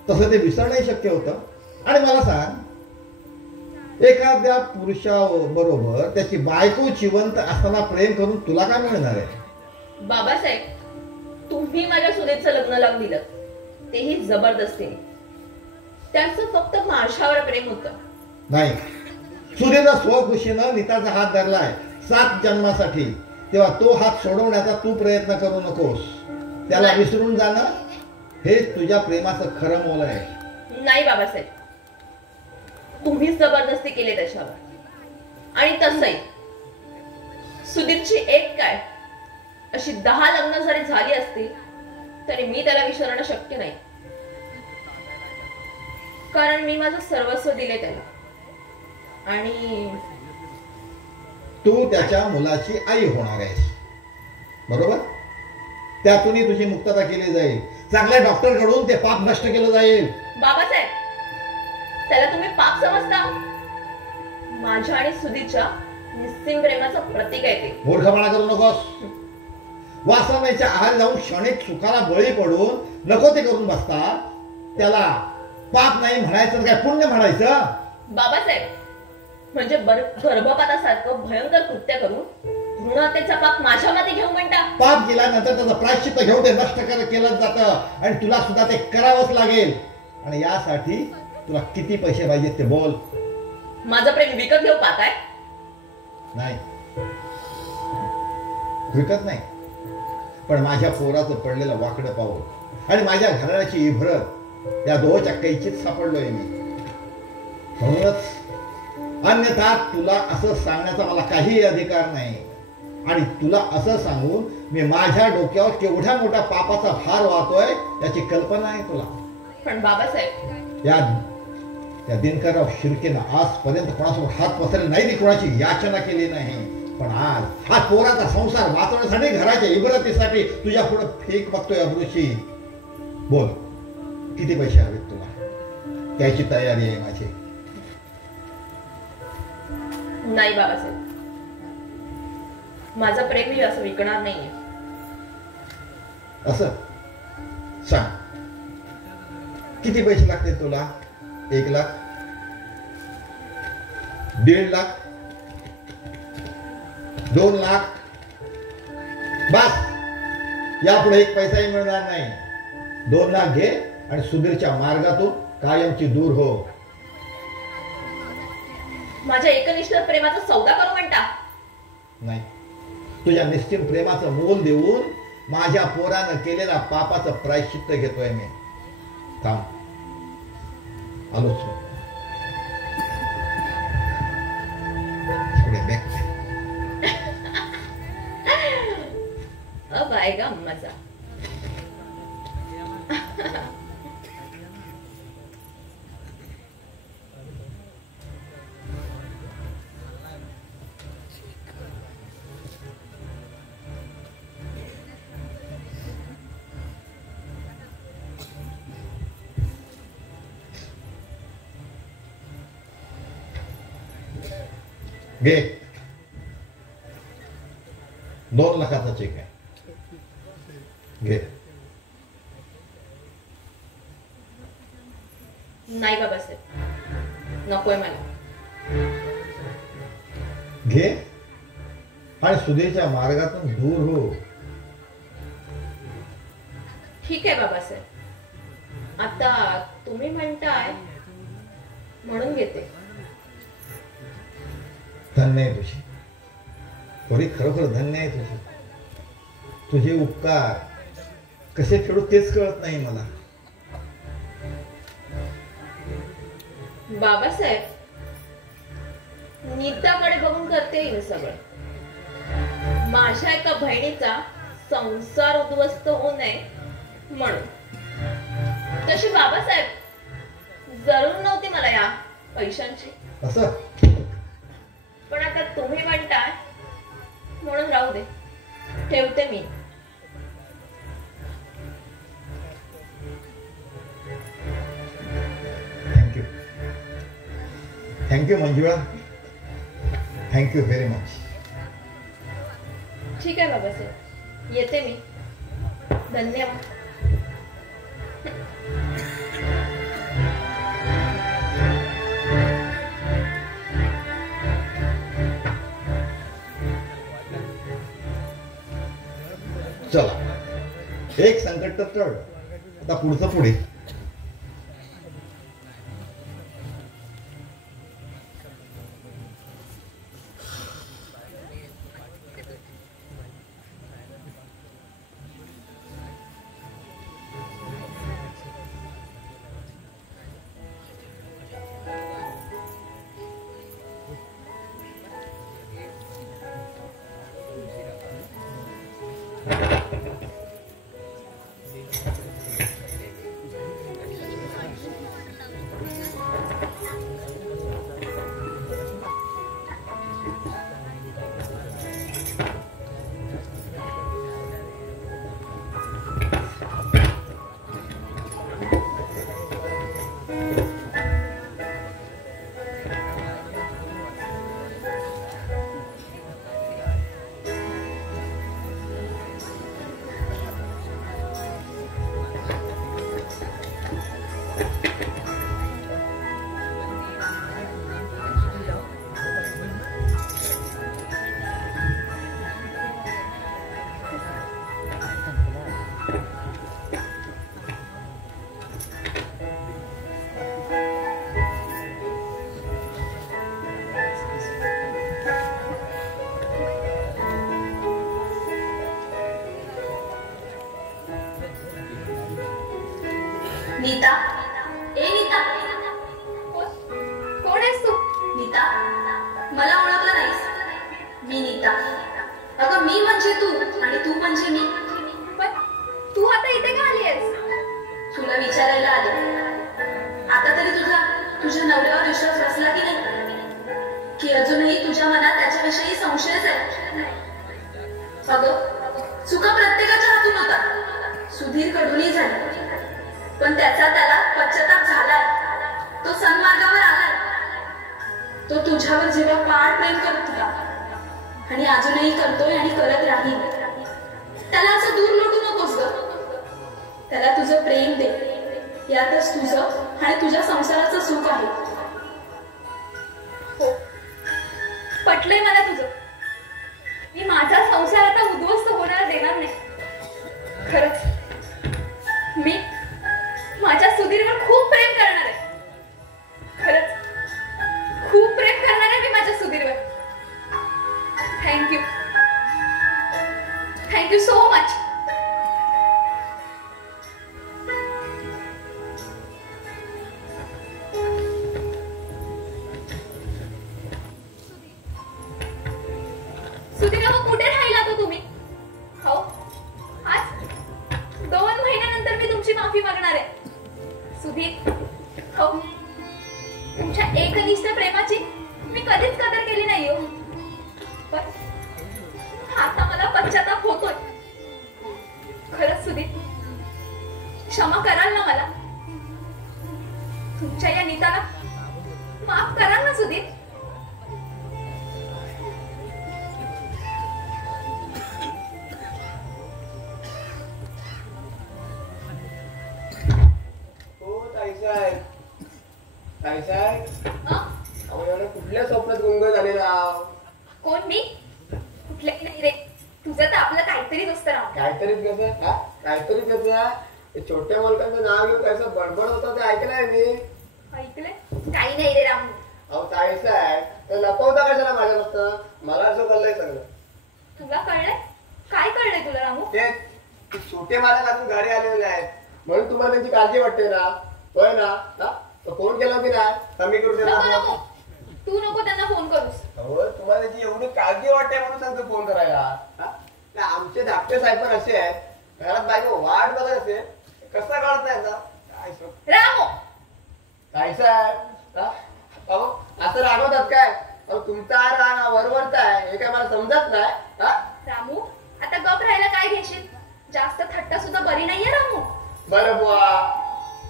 तसं ते विसरणंही शक्य होतं. आणि मला सांग, एखाद्या पुरुषाबरोबर त्याची बायको जिवंत असताना प्रेम करून तुला काय मिळणार आहे? बाबासाहेब, तुम्ही माझ्या सुनेचं लग्न लावून दिलं, तेही जबरदस्तीने. त्याचं फक्त माझ्यावर प्रेम होतं. नाही, सुधीरनं स्वखुशीनं नीताचा हात धरलाय 7 जन्मासाठी, तेव्हा तो हात सोडवण्याचा तू प्रयत्न करू नकोस. त्याला विसरून जाणं हेच तुझ्या प्रेमाचं खरं मोल आहे. नाही बाबासाहेब, तुम्हीच जबरदस्ती केली त्याच्यावर. आणि तसंही सुधीरची एक काय अशी 10 लग्न जरी झाली असतील तरी मी त्याला विसरणं शक्य नाही. कारण मी माझं सर्वस्व दिले त्याला. आणि तू त्याच्या मुलाची आई होणार आहेस, बरोबर? त्यातूनही तुझी मुक्तता केली जाईल. चांगल्या डॉक्टर कडून ते पाप नष्ट केलं जाईल. बाबासाहेब, त्याला तुम्ही पाप समजता? माझ्या आणि सुधीरच्या निस्सीम प्रेमाचं प्रतीक आहे ते. मूर्खपणा करू नकोस. वासनेच्या आहार जाऊन क्षणिक सुखाला बळी पडून नको ते करून बसता. त्याला पाप नाही म्हणायचं, काय पुण्य म्हणायचं? बाबासाहेब, म्हणजे गर्भपातासारखं भयंकर कृत्य करून भ्रूणहत्येचा पाप माझ्यामध्ये घेऊ म्हणता? पाप केल्यानंतर त्याचं प्रायश्चित्त घेऊन ते नष्ट केलं जातं आणि तुला सुद्धा ते करावंच लागेल. आणि यासाठी तुला किती पैसे पाहिजेत ते बोल. माझं प्रेम विकत घेऊ पाहताय? नाही, विकत नाही, पण माझ्या पोराचं पडलेलं वाकडं पाऊल आणि माझ्या घराण्याची इभरत या दोच्या कैचीत सापडलोय मी. म्हणूनच अन्यथा तुला असं सांगण्याचा मला काही अधिकार नाही. आणि तुला असं सांगून मी माझ्या डोक्यावर केवढ्या मोठ्या पापाचा भार वाहतोय याची कल्पना आहे तुला? पण बाबासाहेब, या दिनकरराव शिर्केनं आजपर्यंत कोणासोबत हात पसरले नाही, कोणाची याचना केली नाही. पण आज हा पोराचा संसार वाचवण्यासाठी, घराच्या इबरतीसाठी तुझ्या पुढे फेक बघतोय अब्रूची. बोल, किती पैसे हवेत तुला? त्याची तयारी आहे माझी. नाही बाबासाहेब, माझं प्रेम मी असं विकणार नाहीये. असं सांग, किती पैसे लागतील तुला? 1 लाख? 1.5 लाख? 2 लाख? बस, यापुढे 1 पैसाही मिळणार नाही. 2 लाख घे आणि सुधीरच्या मार्गातून कायमची दूर हो. माझ्या एकनिष्ठ प्रेमाचा सौदा करू म्हणता? नाही, तुझ्या निश्चित प्रेमाचं मोल देऊन माझ्या पोरानं केलेल्या पापाचं प्रायश्चित्त घेतोय मी. थांब, आलोच. अब आएगा मजा. घे, 2 लाखाचा चेक आहे. घे. नाही बाबासाहेब, नकोय मला. घे आणि सुधीरच्या मार्गातून दूर हो. ठीक आहे बाबासाहेब, आता तुम्ही म्हणताय म्हणून घेते. धन्य आहे तुझी थोडी, खरोखर धन्य आहे तुझी. तुझे उपकार कसे फेडू तेच कळत नाही मला. बाबासाहेब, नीताकडे बघून करते मी सगळं. माझ्या एका बहिणीचा संसार उद्ध्वस्त होऊ नये म्हणून. तशी बाबासाहेब जरूर नव्हती मला या पैशांची. असं? पण आता तुम्ही म्हणताय म्हणून राहू दे, ठेवते मी. थँक्यू. थँक्यू मंजुळा, थँक्यू व्हेरी मच. ठीक आहे बाबासाहेब, येते मी. धन्यवाद. चला, एक संकट तर टळ, आता पुढचं पुढे. नीता, ए नीता, कोण आहेस तू? नीता, मला ओळखलं नाहीस? मी नीता. अगं मी म्हणजे तू आणि तू म्हणजे मी. पण तू आता इथे का आली आहेस? तुला विचारायला आले. आता तरी तुझ्या नवऱ्यावर विश्वास बसला की नाही? की अजूनही तुझ्या मनात त्याच्याविषयी संशयच आहे? अगं चुका प्रत्येकाच्या हातून होता. सुधीर कडूनही झाला, पण त्याला पश्चाताप झालाय. तो सन्मार्गावर आलाय. तो तुझ्यावर जेव्हा पाड प्रेम करत होता आणि अजूनही करतोय आणि करत राहील. त्याला असं दूर लोटू नकोस ग. त्याला तुझं प्रेम दे. यातच तुझं आणि तुझ्या संसाराचं सुख आहे. हो, पटलंय मला तुझं. मी माझा संसार आता उद्ध्वस्त होण्याला देणार नाही. खरंच मी माझ्या सुधीरवर खूप प्रेम करणार आहे. खरंच खूप प्रेम करणार आहे मी माझ्या सुधीरवर. Thank you, thank you so much. Sudhir कुठे राहिला तो तुम्ही? हो, आज 2 महिन्यानंतर मी तुमची माफी मागणार आहे. सुधीर, हो, तुमच्या एकनिष्ठ प्रेमाची मी कधीच कदर केली नाही हो. पण आता मला पश्चाताप होतोय. खरंच सुधीर, क्षमा कराल ना मला? तुमच्या या नीताला माफ कराल ना सुधीर? कुठल्या स्वप्नात गुंग झालेला? कोण मी? कुठल्याही नाही रे. तुझं तर आपलं काहीतरीच असतं राव. काहीतरीच कसं? काहीतरी कसं? छोट्या मुलकांचं नाव घेऊन कसं बडबड होतं ते ऐकलंय मी. ऐकलंय? काही नाही रे रामू. अहो ताईचं आहे तर लपवता कशाला माझ्यापासून? मला असं कळलंय सगळं. तुला कळलंय? काय कळलंय तुला रामू? ते छोटे मालक अजून घरी आलेले आहेत म्हणून तुम्हाला त्यांची काळजी वाटते ना? होय ना? फोन केला की नाही? कमी करू नको, तू नको त्यांना फोन करूस. हो, तुम्हाला त्याची एवढी काळजी वाटते म्हणून सांगतो फोन करायला. आमचे धाकटे साहेब पण असे आहेत, घरात बायको वाट बघत असेल, कसा कळत नाही काय रामू? काय साहेब अहो असं रागवतात काय? अहो तुमचा राग वरवरताय हे काय मला समजत नाही. रामू, आता गप राहायला काय घेशील? जास्त थट्टा सुद्धा बरी नाहीये रामू. बरं बुवा,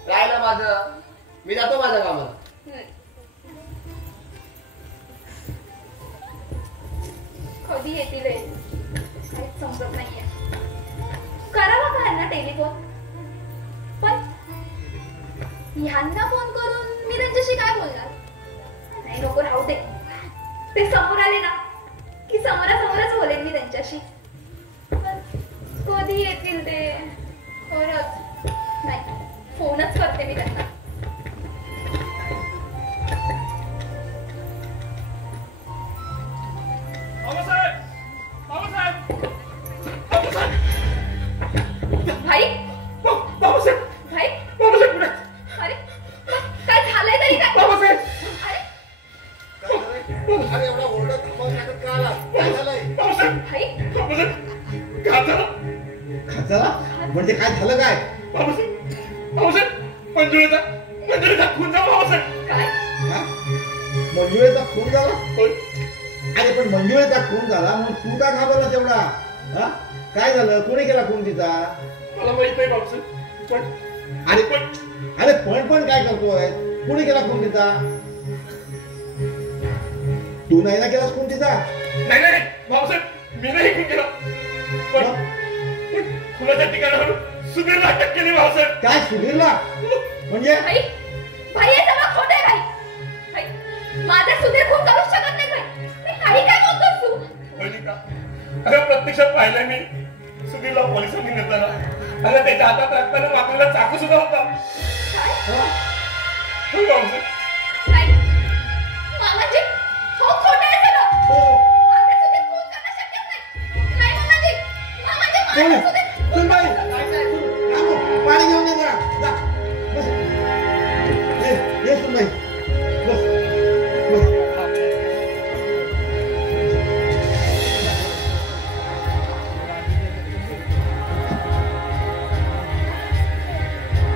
राहिलं माझं. मी जातो माझ्या कामाला. कधी येतील काहीच समजत नाहीये. करावा का ह्यांना टेलिफोन? पण ह्यांना फोन करून मी त्यांच्याशी काय बोलणार? नाही नको, राहू दे. ते समोर आले ना की समोरासमोरच बोलेन मी त्यांच्याशी. पण कधी येतील ते? खरंच नाही, फोनच करते मी त्यांना. भाई, भाई, अरे काय झालंय तरी? काय एवढा ओरडत काय झालंय? भाई, चला म्हणजे काय झालं काय? मंजुळेचा खून झाला भाऊसाहेब. हा? मंजुळेचा खून झाला? अरे पण मंजुळेचा खून झाला मग तू का घाबरला तेवढा? हा? काय झालं? कोणी केला खून तिचा? मला माहित नाही भाऊसाहेब. अरे पण काय करतोय? कोणी केला खून तिचा? तू नाही ना केलास खून तिचा? नाही भाऊसाहेब मी नाही खून केला. पण खुनाच्या ठिकाणावर सुधीरला अटक केली भाऊसाहेब. काय सुधीरला? म्हणजे भाई भाई हे सगळं खोटं आहे भाई. भाई माझा सुधीर खून करू शकत नाही भाई. काही काय बोलतोस तू? अगं प्रत्यक्षात पाहिलं मी सुधीरला पोलिसांनी नेताना. अगं त्याच्या हातात रक्ताने मारलेला चाकू सुद्धा होता. नाही मामाजी हो खोटं आहे सगळं. माझा सुधीर खून करणं शक्यच नाही. नाही मामाजी माझा सुधीर पाणी घेऊन ये जरा. बस. ये सुनबाई बस बस.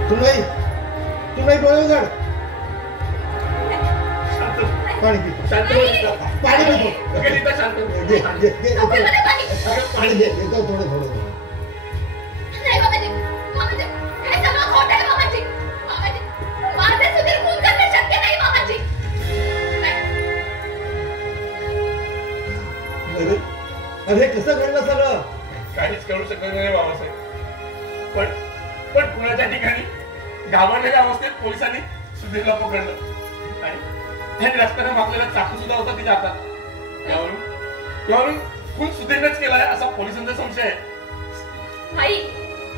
सुनबाई डोळे उघड. पाणी पी. पाणी दे थोडं. नाही मामाजी मामाजी हे सगळं खोटं आहे मामाजी. मामाजी माझे सुधीर खून करणं शक्य नाही मामाजी. अरे कसं घडलं सगळं? काहीच करू शकत नाही बाबासाहेब. पण कुणाच्या ठिकाणी घाबरलेल्या अवस्थेत पोलिसांनी सुधीरला पकडलं आणि त्यांनी रस्त्याने मागलेला चाकू सुद्धा होता तिच्या हातात. यावरून खून सुधीरनेच केलाय असा पोलिसांचा संशय आहे. भाई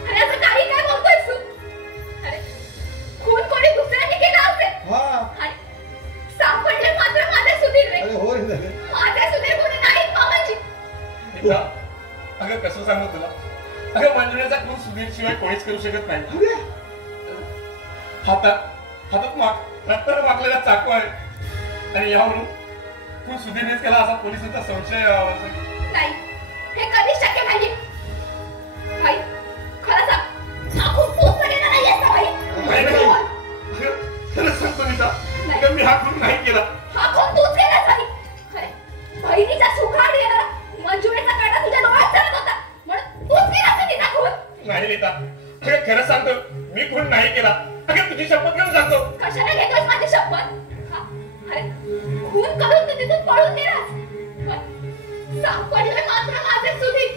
अरे असं काही काय बोलतोयस तू? अरे खून कोणी दुसऱ्याने केला असेल. आणि सापडले मात्र माझे सुधीर रे. अरे हो रे. माझे सुधीर कोणी नाही मामाजी. अगं कसं सांगू तुला? अगं मंजुळेचा खून सुधीर शिवाय कोणीच करू शकत नाही. हातात रक्ताने मागलेला चाकू आहे आणि यावरून खून सुधीरनेच केला असा पोलिसांचा संशय नाही हे कधीच शक्य नाही. भाई खरं सांग हा खून तूच केला नाही असं भाई. खरंच सांगतो नीता मी हा खून नाही केला. हा खून तूच केला नाही. अरे बहिणीच्या सुखात येणारा मंजुळेचा काटा तुझ्या डोळ्यात चालत होता म्हणून तूच केला असं तिचा खून. नाही नीता खरंच सांगतो मी खून नाही केला. अगं तुझी शपथ घेऊन सांगतो. कशाला घेतोस माझी शपथ? अरे खून करून तू तिथून पळून गेलास. सापडले मात्र माझे सुधीर.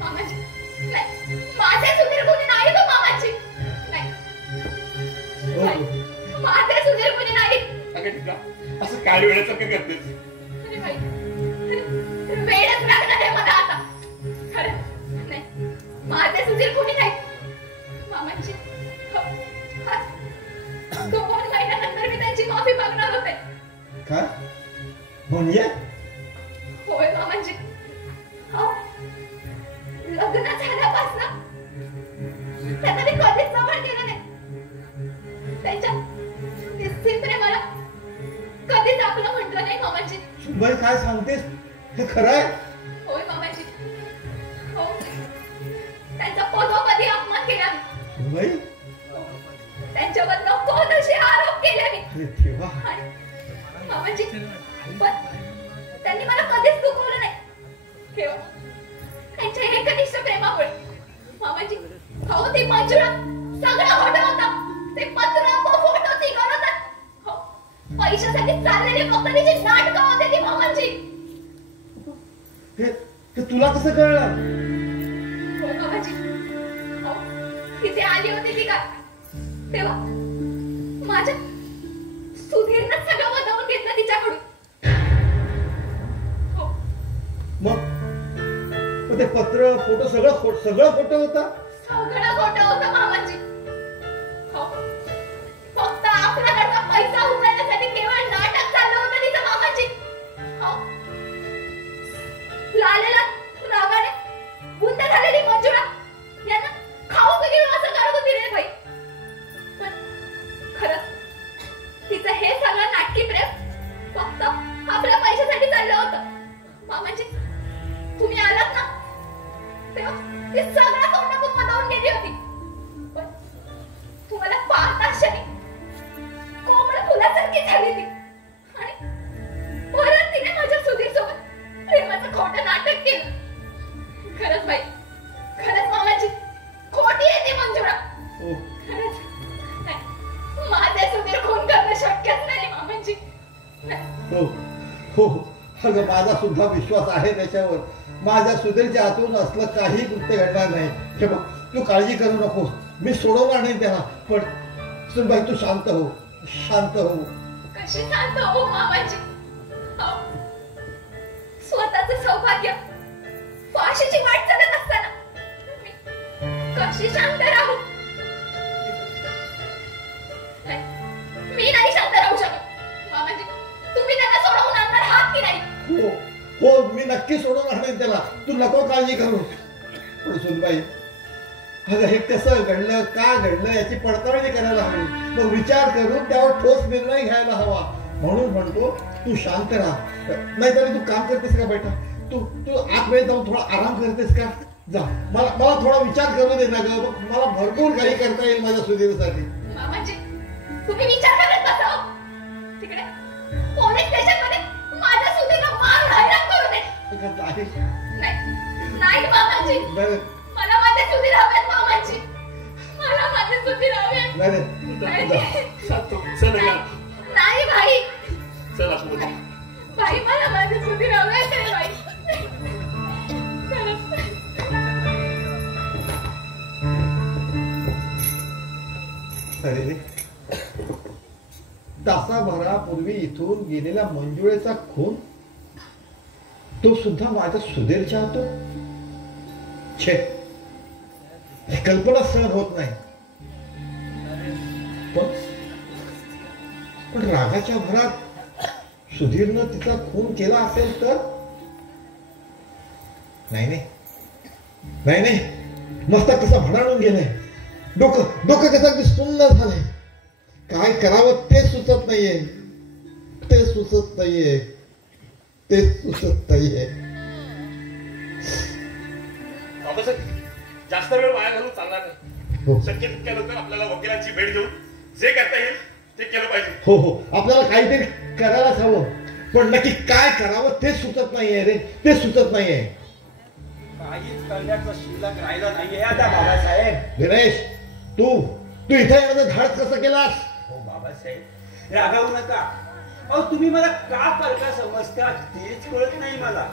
मामाजी नाही माझे सुधीर कोणी नाही तो मामाजी. नाही माझे सुधीर कोणी नाही. अगं नीता असं काय वेळेसारखं करतेस? अरे भाई वेळच लागणार आहे मला आता. खरं नाही माझे सुधीर कोणी नाही मामाजी. 2 महिन्यानंतर मी त्यांची माफी मागणार होते. काय म्हणजे? होय मामाजी. लग्न झाल्यापासून त्यांना मी कधीच जवळ केलं नाही. त्यांच्या निश्चित प्रेमाला कधीच आपलं म्हटलं नाही मामाजी. सुनबाई काय सांगतेस? हे खरं आहे? होय मामाजी. हो त्यांचा पदोपदी अपमान केला मी. सुनबाई त्यांच्यावर नको तसे आरोप केले मी. अरे देवा. मामाजी पण त्यांनी मला कधीच दुखवलं नाही. केवळ त्यांच्या एकनिष्ठ प्रेमामुळे. मामाजी हो ती मंजुळा सगळं खोटं होतं. ते पत्र तो फोटो ती करत हो पैशासाठी चाललेली फक्त तिची नाटकं होते ती मामाजी. हे तुला कसं कळलं? हो मामाजी हो तिथे आली होती ती का तेव्हा माझ्या सुधीरनं सगळं वदवून घेतलं तिच्याकडून. हो मग ते पत्र फोटो सगळं खोटं होतं. सगळं खोटं होतं मामाजी. हो फक्त आपल्याकडचा पैसा उचलण्यासाठी केवळ नाटक चाललं होतं तिचं मामाजी. हो लालेला रागाने गुंत झालेली मंजुळा यांना खाऊ पिली असं करत होती रे भाई. पण खरंच तिचं हे सगळं नाटकी प्रेम फक्त आपल्या पैशासाठी चाललं होतं. मामाजी तुम्ही आलात ना तेव्हा ते सगळं खोटं केली होती, पण तुम्हाला पाहता क्षणी कोमळ फुलासारखी झाली ती. आणि परत तिने माझ्या सुधीर सोबत प्रेमाचं खोटं नाटक केलं. खरंच बाई, खरंच मामाची खोटी आहे ती मंजुळा. खरंच नाही, माझे सुधीर खून करणं शक्यच नाही मामाजी. हो हो, अगं माझा सुद्धा विश्वास आहे त्याच्यावर. माझ्या सुधीरच्या हातून असलं काही कृत्य घडणार नाही. हे बघ, तू काळजी करू नकोस, मी सोडवणार नाही त्याला. पण सुनबाई तू शांत हो, शांत हो. कशी शांत हो मामाजी? स्वतःचं सौभाग्य फाशीची वाट चालत असताना मी कशी शांत राहू? मी नाही शांत राहू शकत मामाजी. तुम्ही त्यांना सोडवून आणणार आहात की नाही? हो हो, मी नक्की सोडवणार नाही त्याला, तू नको काळजी करू. पण सुनबाई, अगं हे कसं घडलं, का घडलं याची पडताळणी करायला हवी. मग विचार करून त्यावर ठोस निर्णय घ्यायला हवा. म्हणून म्हणतो तू शांत राहा. नाहीतरी तू काम करतेस का बेटा? तू तू आतमध्ये जाऊन थोडा आराम करतेस का? जा, मला थोडा विचार करू दे ना ग. मला भरपूर काही करता येईल माझ्या सुधीरसाठी. मामाजी, तुम्ही विचार करत बसा. तिकडे पोलीस स्टेशन मध्ये माझ्या सुधीरला मार हैराण करू दे. नाही मामाजी, मला माझे सुधीर हवेत मामाजी. मला माझे सुधीर हवेत. नाही भाई, भाई मला माझे सुधीर हवेत आहे भाई. अरे रे, तासाभरापूर्वी इथून गेलेला मंजुळेचा खून, तो सुद्धा माझ्या सुधीरच्या हातून. छे, कल्पना सहन होत नाही. पण रागाच्या भरात सुधीरनं तिचा खून केला असेल तर? नाही, मस्त कसा भडाणून गेलाय. डोकं कसं अगदी सुन्न झालंय. काय करावं ते सुचत नाहीये. जास्त वेळ वाया घालून चालणार नाही. शक्य तितक्या लवकर आपल्याला वकिलांची भेट देऊन जे करता येईल ते केलं पाहिजे. हो, आपल्याला काहीतरी करायलाच हवं. पण नक्की काय करावं ते सुचत नाहीये रे, ते सुचत नाहीये. काहीच करण्याचं शिल्लक राहिलं नाहीये आता बाबासाहेब. दिनेश, तू इथे येण्याचं धाडस कसं केलास? हो बाबासाहेब, रागावू नका. अहो, तुम्ही मला का परका समजता तेच कळत नाही मला.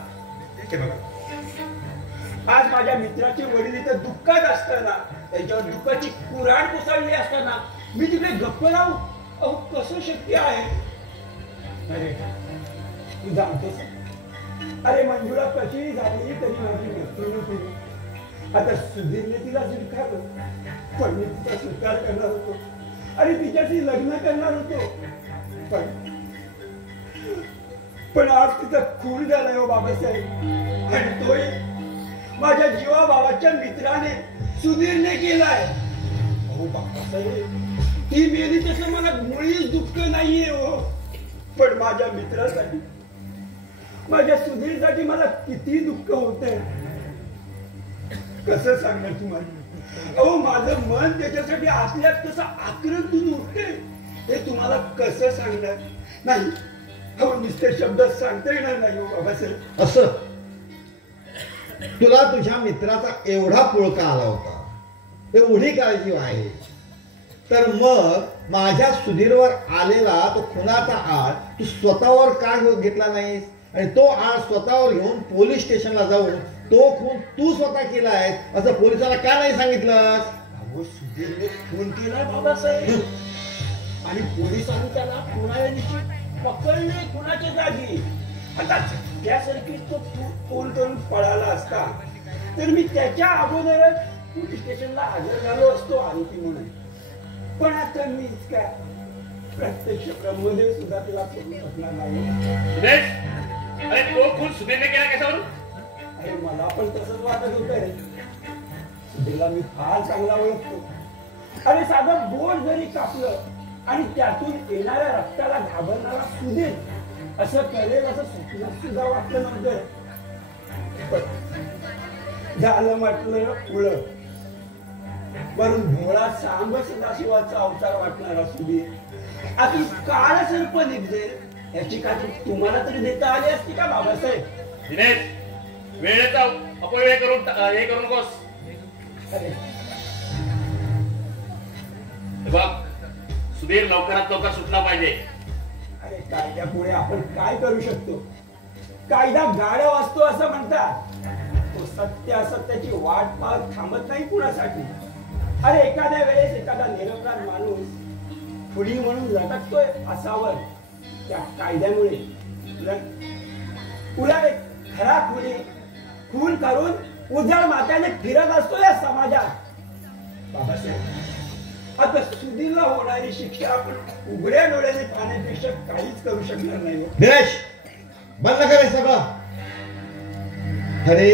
आज माझ्या मित्राचे वडील इथं दुःखात असताना, त्यांच्यावर दुःखाची कुऱ्हाड कोसळली असताना मी तिकडे गप्प राहू? अहो, कसं शक्य आहे? अरे तू जाणतोस, अरे मंजुळा कशी झाली तरी माझी मैत्रीण होती. आता सुधीरने तिला स्वीकारलं, पण मी तिचा स्वीकार करणार होतो आणि तिच्याशी लग्न करणार होतो. पण आज तिचा खून झालाय हो बाबासाहेब. आणि तोही माझ्या जीवा भावाच्या मित्राने, सुधीरने केलाय. अहो बाबासाहेब, ती मेली तसं मला मुळीच दुःख नाहीये हो. पण माझ्या मित्रासाठी, माझ्या सुधीरसाठी मला किती दुःख होतंय कसं सांगणार तुम्हाला. अहो, माझं मन त्याच्यासाठी आतल्यात कसं आक्रंदून उठते हे तुम्हाला कसं सांगणार. नाही, अहो नुसते शब्द सांगता येणार नाही हो बाबासाहेब. असं तुला तुझ्या मित्राचा एवढा पुळका आला होता, एवढी काळजी आहे, तर मग माझ्या सुधीरवर आलेला तो खुनाचा आळ तू स्वतःवर का घेतला नाहीस? आणि तो आळ स्वतःवर घेऊन पोलीस स्टेशनला जाऊन तो खून तू स्वतः केलाय असं पोलिसाला का नाही सांगितलंस? अहो, सुधीरने खून केला बाबासाहेब आणि पोलिसांनी त्याला खुनाच्या पकडले खुनाच्या जागी. आता त्यासारखी तो फोन करून पळाला असता तर मी त्याच्या अगोदरच पोलीस स्टेशनला हजर झालो असतो आरोपी म्हणून. पण आता मीच काय प्रत्यक्ष ब्रह्मदेव सुद्धा तिला करू शकणार नाही. अरे तो खून सुधीरने केला कशावरून? अरे मला पण तसंच वाटत होतं रे. सुधीरला मी फार चांगला ओळखतो. अरे साधं बोट जरी कापलं आणि त्यातून येणाऱ्या रक्ताला घाबरणारा सुधीर असं करेल असं स्वप्नात सुद्धा वाटलं नव्हतं. झालं म्हटलं उलट. वरून भोळा सांब सदाशिवाचा अवतार वाटणारा सुधीर आता काळ सर्प निघेल याची खात्री तुम्हाला तरी देता आली असती का बाबासाहेब? दिनेश, वेळेचा अपव्यय करून हे करू नकोस. अरे बघ, सुधीर लवकरात लवकर सुटला पाहिजे. अरे कायद्यापुढे आपण काय करू शकतो? कायदा गाढव असतो असं म्हणतात. तो सत्य असत्याची वाट पाहत थांबत नाही कुणासाठी. अरे एखाद्या वेळेस एखादा निरपराध माणूस खुली म्हणून लटकतोय असावर त्या कायद्यामुळे उलट खरा खुली खून करून उजळ मात्याने फिरत असतो या समाजात. बाबासाहेब, आता सुधीरला होणारी शिक्षा आपण उघड्या डोळ्याने पाहण्यापेक्षा काहीच करू शकणार नाही. दिनेश, बंद करे सगळं. अरे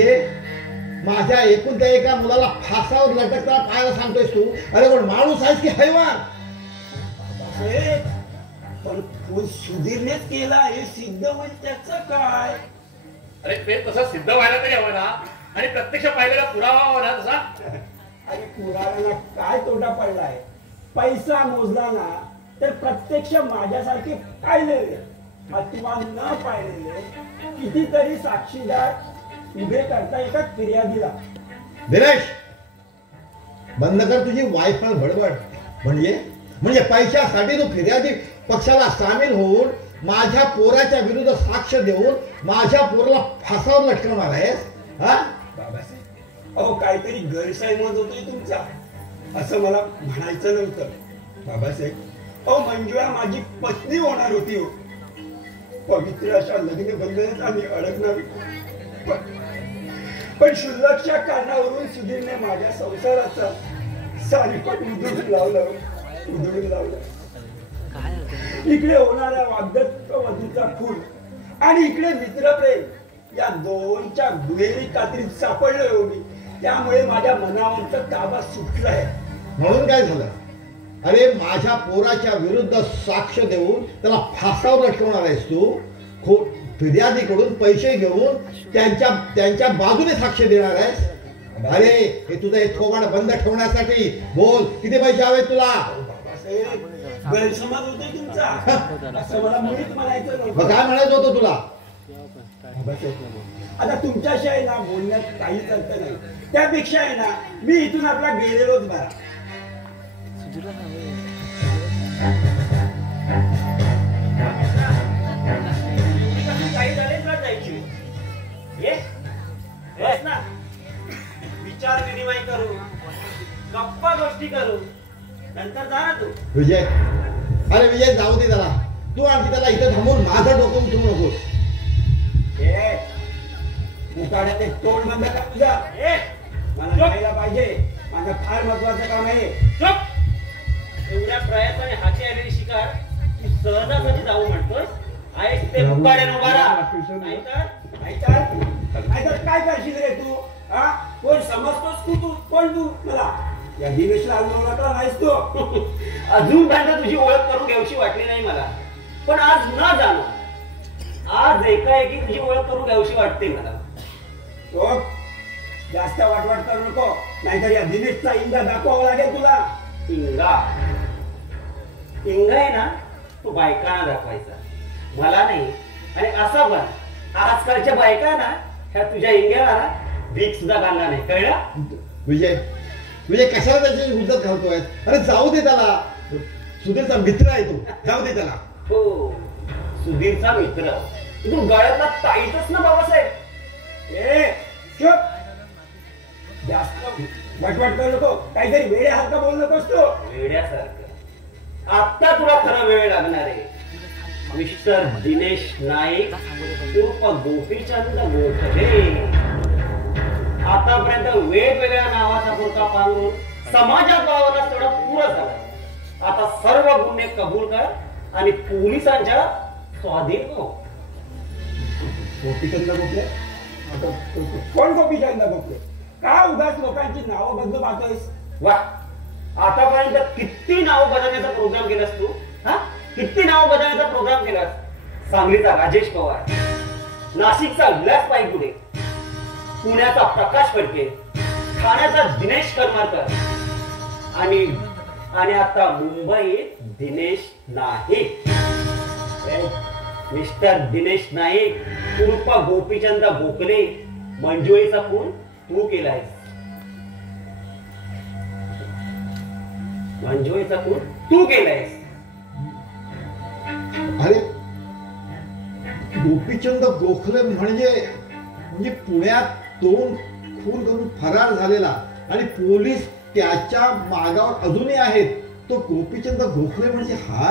माझ्या एकूण त्या एका मुलाला फासावर लटकता पाहायला सांगतोयस तू? अरे पण माणूस आहेस की हैवान? पण खून सुधीरनेच केला हे सिद्ध होईल त्याचं काय? अरे ते तसं सिद्ध व्हायला तरी हवं ना, आणि प्रत्यक्ष पाहिलेला पुरावा हवा ना तसा. अरे पुराव्याला काय तोटा पडलाय? पैसा मोजला ना तर प्रत्यक्ष माझ्यासारखे पाहिलेले अथवा न पाहिलेले कितीतरी साक्षीदार उभे करता येतात फिर्यादीला. दिनेश, बंद कर तुझी वायफळ बडबड. म्हणजे पैशासाठी तू फिर्यादी पक्षाला सामील होऊन माझ्या पोराच्या विरुद्ध साक्ष देऊन माझ्या पोराला फासावर लटकवणार आहेस? हा बाबासाहेब, अहो काहीतरी गैरसमज होतोय तुमचा. असं मला म्हणायचं नव्हतं. बाबासाहेब, अहो मंजुळा माझी पत्नी होणार होती हो. पवित्र अशा लग्न बंधनात आम्ही अडकणार. पण क्षुल्लकच्या कारणावरून सुधीरने माझ्या संसाराचा सारीपट उधळून लावला. इकडे होणाऱ्या वाग्दत्त वधूचा खून आणि इकडे मित्रप्रेम या दोनच्या दुहेरी कात्रीत सापडलोय हो मी. त्यामुळे माझ्या मनावरचा ताबा सुटलाय. म्हणून काय झालं? अरे माझ्या पोराच्या विरुद्ध साक्ष देऊन त्याला फासावर लटकवणार आहेस तू? फिर्यादीकडून पैसे घेऊन त्यांच्या बाजूने साक्ष देणार आहेस? अरे हे तुझं हे थोबाड बंद ठेवण्यासाठी बोल, किती पैसे हवे तुला? गैरसमज होतोय तुमचा. असं मला मुळीच म्हणायचं नव्हतं. काय म्हणायचं होतं तुला? आता तुमच्याशी आहे ना बोलण्यात काहीच अर्थ नाही. त्यापेक्षा आहे ना मी इथून आपला गेलेलोच बरा. काही झाले तुला जायची ना, विचार विनिमय करू, गप्पा गोष्टी करू, नंतर जा ना तू. विजय, अरे विजय जाऊ दे त्याला. तू आणखी त्याला इथं थांबून माझं डोकं उठवू नकोस. मुकाड्यात एक तोंड बंद कर तुझा. मला जायला पाहिजे, माझं फार महत्वाचं काम आहे. एवढ्या प्रयत्नाने हाती आलेली शिकार तू सहजासहजी जाऊ म्हणतोस? आहेस ते मुकाड्याने उभा राहा. नाहीतर काय करशील रे तू? हा, कोण समजतोस तू? कोण तू मला? या दिवेशला अनुभवला नाहीस तू. अजूनपर्यंत तुझी ओळख करून घ्यायची वाटली नाही मला, पण आज न जाणं आज एकाएकी तुझी ओळख करून घ्यायची वाटते मला. जास्त वाटवाट करू नको, नाहीतर या दिनेशचा इंगा दाखवावा लागेल तुला. इंगा आहे ना, तू बायकांना दाखवायचा, मला नाही. आणि असा पण आजकालच्या बायका ना ह्या तुझ्या इंग्याला भीक सुद्धा घालणार नाही, कळलं? विजय कशाला त्याची मुद्दत घालतोय? अरे जाऊ दे त्याला. सुधीरचा मित्र आहे तू, जाऊ दे त्याला. हो, सुधीरचा मित्र. तू गळ्यातला ताईतच ना बाबासाहेब. जास्त वटवट करू नको, काहीतरी वेड्यासारखं बोलू नकोस तू. वेड्यासारखं? आता तुला खरा वेळ लागणार आहे. मिस्टर दिनेश नाईक उर्फ गोपीचंद गोखले आतापर्यंत वेगवेगळ्या नावाचा बुरका पांघरून समाजात वावरला तेवढा पुरा झाला. आता सर्व गुन्हे कबूल कर आणि पोलिसांच्या स्वाधीन हो. गोपीचंद गोखले? कोण गोपीचंद गोखले? का उगाच लोकांची नावं बदलू पाहतोयस? वा, आतापर्यंत किती नाव बदलण्याचा प्रोग्राम केलास तू? हा, किती नाव बदलण्याचा प्रोग्राम केलास? सांगलीचा राजेश पवार, नाशिकचा विलास पायगुडे, पुण्याचा प्रकाश फडके, ठाण्याचा दिनेश करमरकर, आणि आता मुंबईत दिनेश नाईक. मिस्टर दिनेश नाईक उर्फ गोपीचंद गोखले, मंजुळीचा खून तू केलायस. मंजुळीचा खून तू केलायस. अरे गोपीचंद गोखले म्हणजे पुण्यात 2 खून करून फरार झालेला आणि पोलीस त्याच्या मागावर अजूनही आहेत. तो गोपीचंद गोखले म्हणजे हा